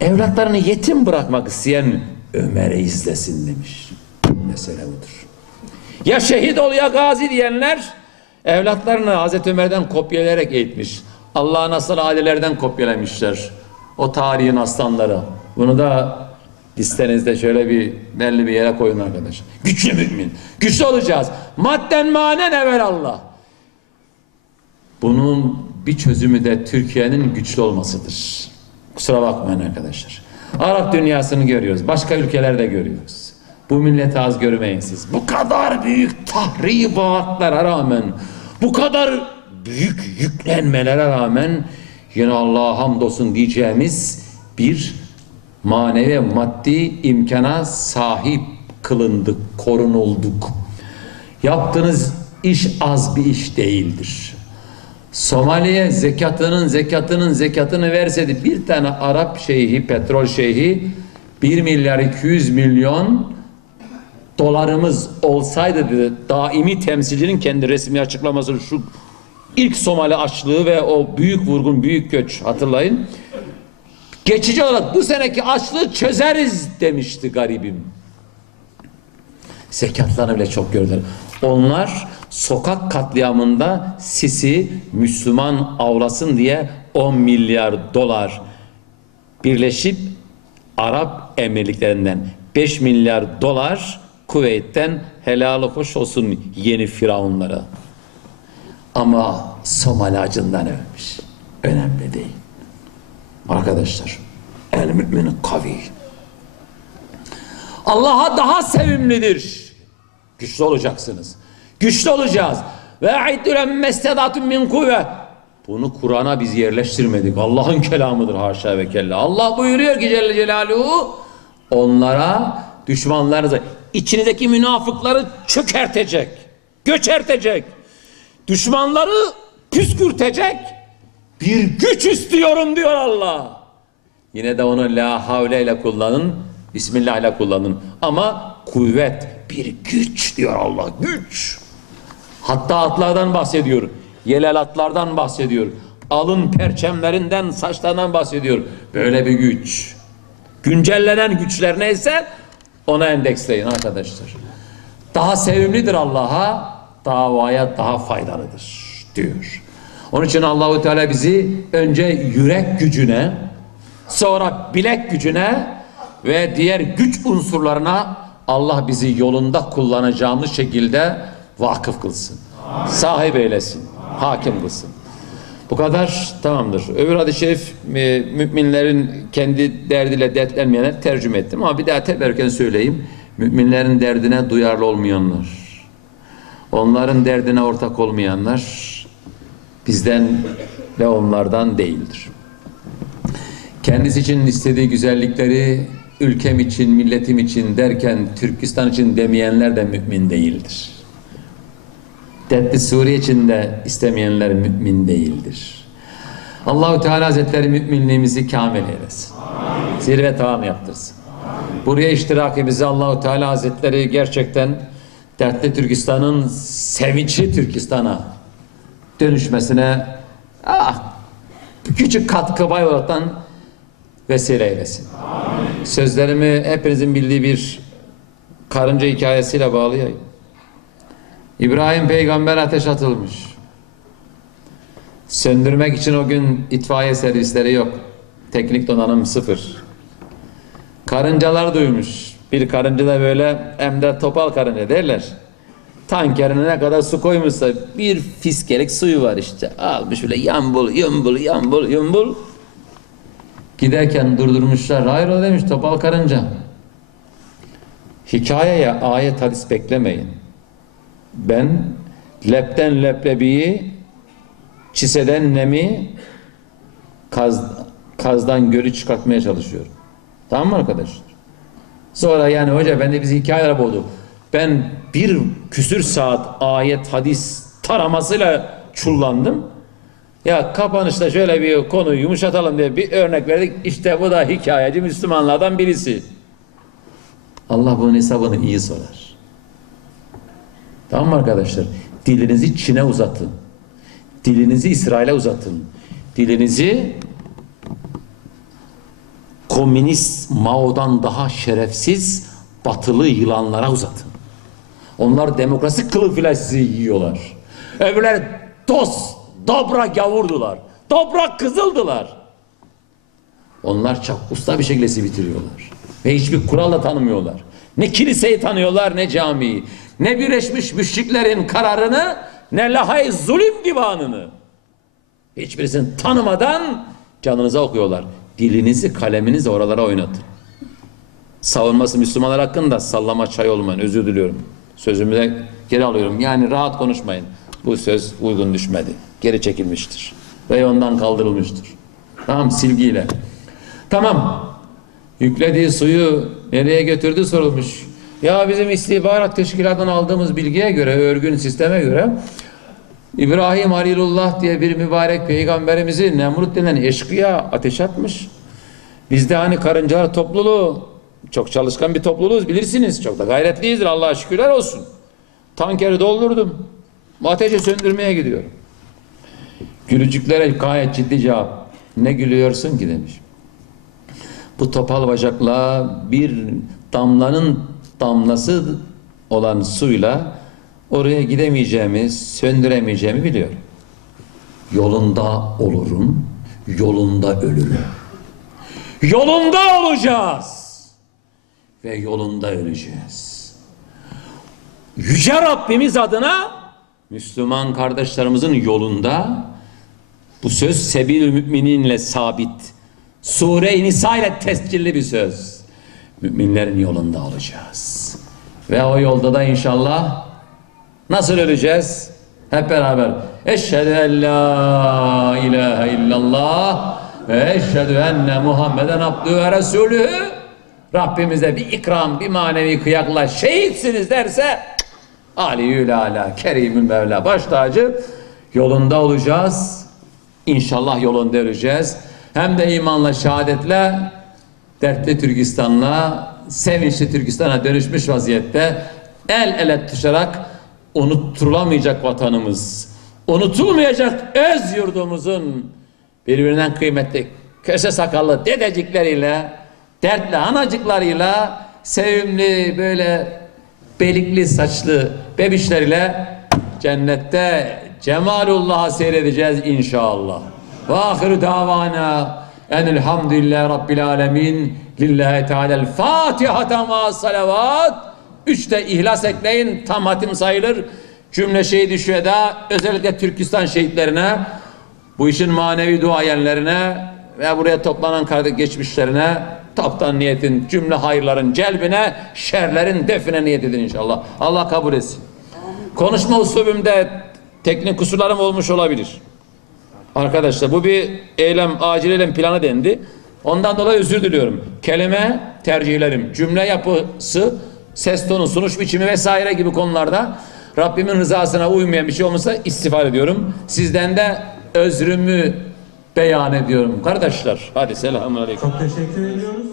evlatlarını yetim bırakmak isteyen Ömer'i izlesin demiş. Mesele budur. Ya şehit ol ya gazi diyenler evlatlarını Hazreti Ömer'den kopyalayarak eğitmiş. Allah'ın asıl ailelerden kopyalamışlar. O tarihin aslanları. Bunu da listenizde şöyle bir belli bir yere koyun arkadaşlar. Güçlü mümin. Güçlü olacağız. Madden manen evelallah. Bunun bir çözümü de Türkiye'nin güçlü olmasıdır. Kusura bakmayın arkadaşlar. Arap dünyasını görüyoruz. Başka ülkelerde görüyoruz. Bu milleti az görmeyin siz. Bu kadar büyük tahribatlara rağmen, bu kadar büyük yüklenmelere rağmen yine Allah'a hamdolsun diyeceğimiz bir manevi maddi imkana sahip kılındık, korunulduk. Yaptığınız iş az bir iş değildir. Somali'ye zekatını verseydi bir tane Arap şeyhi, petrol şeyhi 1 milyar 200 milyon dolarımız olsaydı dedi, daimi temsilcinin kendi resmi açıklaması şu ilk Somali açlığı ve o büyük vurgun, büyük göç hatırlayın. Geçici olarak bu seneki açlığı çözeriz demişti garibim. Zekatlarını bile çok gördüler. Onlar sokak katliamında Sisi Müslüman avlasın diye 10 milyar dolar Birleşip Arap Emirliklerinden 5 milyar dolar Kuveyt'ten helal hoş olsun yeni firavunlara. Ama Somali acından ölmüş. Önemli değil. Arkadaşlar, el müminin kavi. Allah'a daha sevimlidir. Güçlü olacaksınız. Güçlü olacağız. Ve a'iddülen mestedatun min kuvve. Bunu Kur'an'a biz yerleştirmedik. Allah'ın kelamıdır haşa ve kella. Allah buyuruyor ki Celle Celaluhu onlara, düşmanlarınıza, içinizdeki münafıkları çökertecek, göçertecek, düşmanları püskürtecek bir güç istiyorum diyor Allah. Yine de onu la havle ile kullanın, bismillah ile kullanın. Ama kuvvet, bir güç diyor Allah, güç. Hatta atlardan bahsediyor, yelel atlardan bahsediyor, alın perçemlerinden, saçlarından bahsediyor. Böyle bir güç. Güncellenen güçler neyse ona endeksleyin arkadaşlar. Daha sevimlidir Allah'a, davaya daha faydalıdır diyor. Onun için Allahu Teala bizi önce yürek gücüne, sonra bilek gücüne ve diğer güç unsurlarına Allah bizi yolunda kullanacağımız şekilde vakıf kılsın. Sahip eylesin. Hakim kılsın. Bu kadar tamamdır. Öbür hadis-i şerif müminlerin kendi derdiyle dertlenmeyenler tercüme ettim ama bir daha teberken söyleyeyim. Müminlerin derdine duyarlı olmayanlar, onların derdine ortak olmayanlar bizden ve onlardan değildir. Kendisi için istediği güzellikleri ülkem için, milletim için derken Türkistan için demeyenler de mümin değildir. Dertli Suriye için de istemeyenler mümin değildir. Allahu Teala Hazretleri müminliğimizi kamil eylesin. Zirve tamam yaptırsın. Buraya iştirakimizi Allahu Teala Hazretleri gerçekten dertli Türkistan'ın sevinçli Türkistan'a dönüşmesine küçük katkı pay olaraktan vesile eylesin. Amin. Sözlerimi hepinizin bildiği bir karınca hikayesiyle bağlayayım. İbrahim peygamber ateş atılmış. Söndürmek için o gün itfaiye servisleri yok. Teknik donanım sıfır. Karıncalar duymuş. Bir karınca da böyle, hem de topal karınca derler. Tankerine ne kadar su koymuşsa bir fiskelik suyu var işte. Almış böyle yambul yumbul yambul yumbul. Giderken durdurmuşlar. Hayrola demiş topal karınca. Hikayeye ayet hadis beklemeyin. Ben lepten leblebiyi, çiseden nemi, kazdan gölü çıkartmaya çalışıyorum. Tamam mı arkadaşlar? Sonra yani hoca ben de bizi hikayeler boğdu. Ben bir küsür saat ayet hadis taramasıyla çullandım. Ya kapanışta şöyle bir konuyu yumuşatalım diye bir örnek verdik. İşte bu da hikayeci Müslümanlardan birisi. Allah bunun hesabını iyi sorar. Tamam mı arkadaşlar? Dilinizi Çin'e uzatın. Dilinizi İsrail'e uzatın. Dilinizi komünist Mao'dan daha şerefsiz batılı yılanlara uzatın. Onlar demokrasi kılıfıyla sizi yiyorlar. Öbürler dost, dobra gavurdular. Dobra kızıldılar. Onlar çok usta bir şekilde sizi bitiriyorlar. Ve hiçbir kuralla tanımıyorlar. Ne kiliseyi tanıyorlar ne camiyi. Ne Birleşmiş Müşriklerin kararını ne Lahey zulüm divanını. Hiçbirisini tanımadan canınıza okuyorlar. Dilinizi, kaleminizi oralara oynatın. Savunması Müslümanlar hakkında sallama çay olmayın. Özür diliyorum. Sözümü de geri alıyorum. Yani rahat konuşmayın. Bu söz uygun düşmedi. Geri çekilmiştir. Ve ondan kaldırılmıştır. Tamam, silgiyle. Tamam. Yüklediği suyu nereye götürdü sorulmuş. Ya bizim istihbarat teşkilatından aldığımız bilgiye göre, örgün sisteme göre İbrahim Halilullah diye bir mübarek peygamberimizi Nemrut denen eşkıya ateş atmış. Biz de hani karıncalar topluluğu, çok çalışkan bir topluluğuz bilirsiniz. Çok da gayretliyizdir, Allah'a şükürler olsun. Tankeri doldurdum. Bu ateşi söndürmeye gidiyorum. Gülücüklere gayet ciddi cevap. Ne gülüyorsun ki demiş. Bu topal bacakla bir damlanın damlası olan suyla oraya gidemeyeceğimi, söndüremeyeceğimi biliyorum. Yolunda olurum, yolunda ölürüm. Yolunda olacağız ve yolunda öleceğiz. Yüce Rabbimiz adına Müslüman kardeşlerimizin yolunda, bu söz Sebil-ül Mü'mininle sabit, Sure-i Nisa ile tescilli bir söz. Müminlerin yolunda olacağız. Ve o yolda da inşallah nasıl öleceğiz? Hep beraber. Eşhedü en la ilahe illallah ve eşhedü enne Muhammeden abdühü ve resulühü. Rabbimize bir ikram, bir manevi kıyakla şehitsiniz derse Aliyyül Ala, Kerimül Mevla, baş tacı, yolunda olacağız. İnşallah yolunda öleceğiz. Hem de imanla, şehadetle, dertli Türkistan'la, sevinçli Türkistan'a dönüşmüş vaziyette el ele tutuşarak unutulamayacak vatanımız, unutulmayacak öz yurdumuzun birbirinden kıymetli köse sakallı dedecikleriyle, dertli anacıklarıyla, sevimli böyle belikli saçlı bebişleriyle cennette cemalullah'ı seyredeceğiz inşallah. Ve ahiru davana enelhamdülillahi rabbil alemin lillahi teala'l Fatiha ma salavat. 3'te ihlas ekleyin, tam hatim sayılır. Cümle şehidi şüheda, özellikle Türkistan şehitlerine, bu işin manevi duayenlerine ve buraya toplanan kardeş geçmişlerine toptan niyetin, cümle hayırların celbine, şerlerin define niyet edin inşallah. Allah kabul etsin. Konuşma usulümde teknik kusurlarım olmuş olabilir. Arkadaşlar bu bir acil eylem planı dendi. Ondan dolayı özür diliyorum. Kelime tercihlerim, cümle yapısı, ses tonu, sunuş biçimi vesaire gibi konularda Rabbimin rızasına uymayan bir şey olmasa istiğfar ediyorum. Sizden de özrümü beyan ediyorum. Kardeşler hadi selamünaleyküm. Çok teşekkür ediyoruz.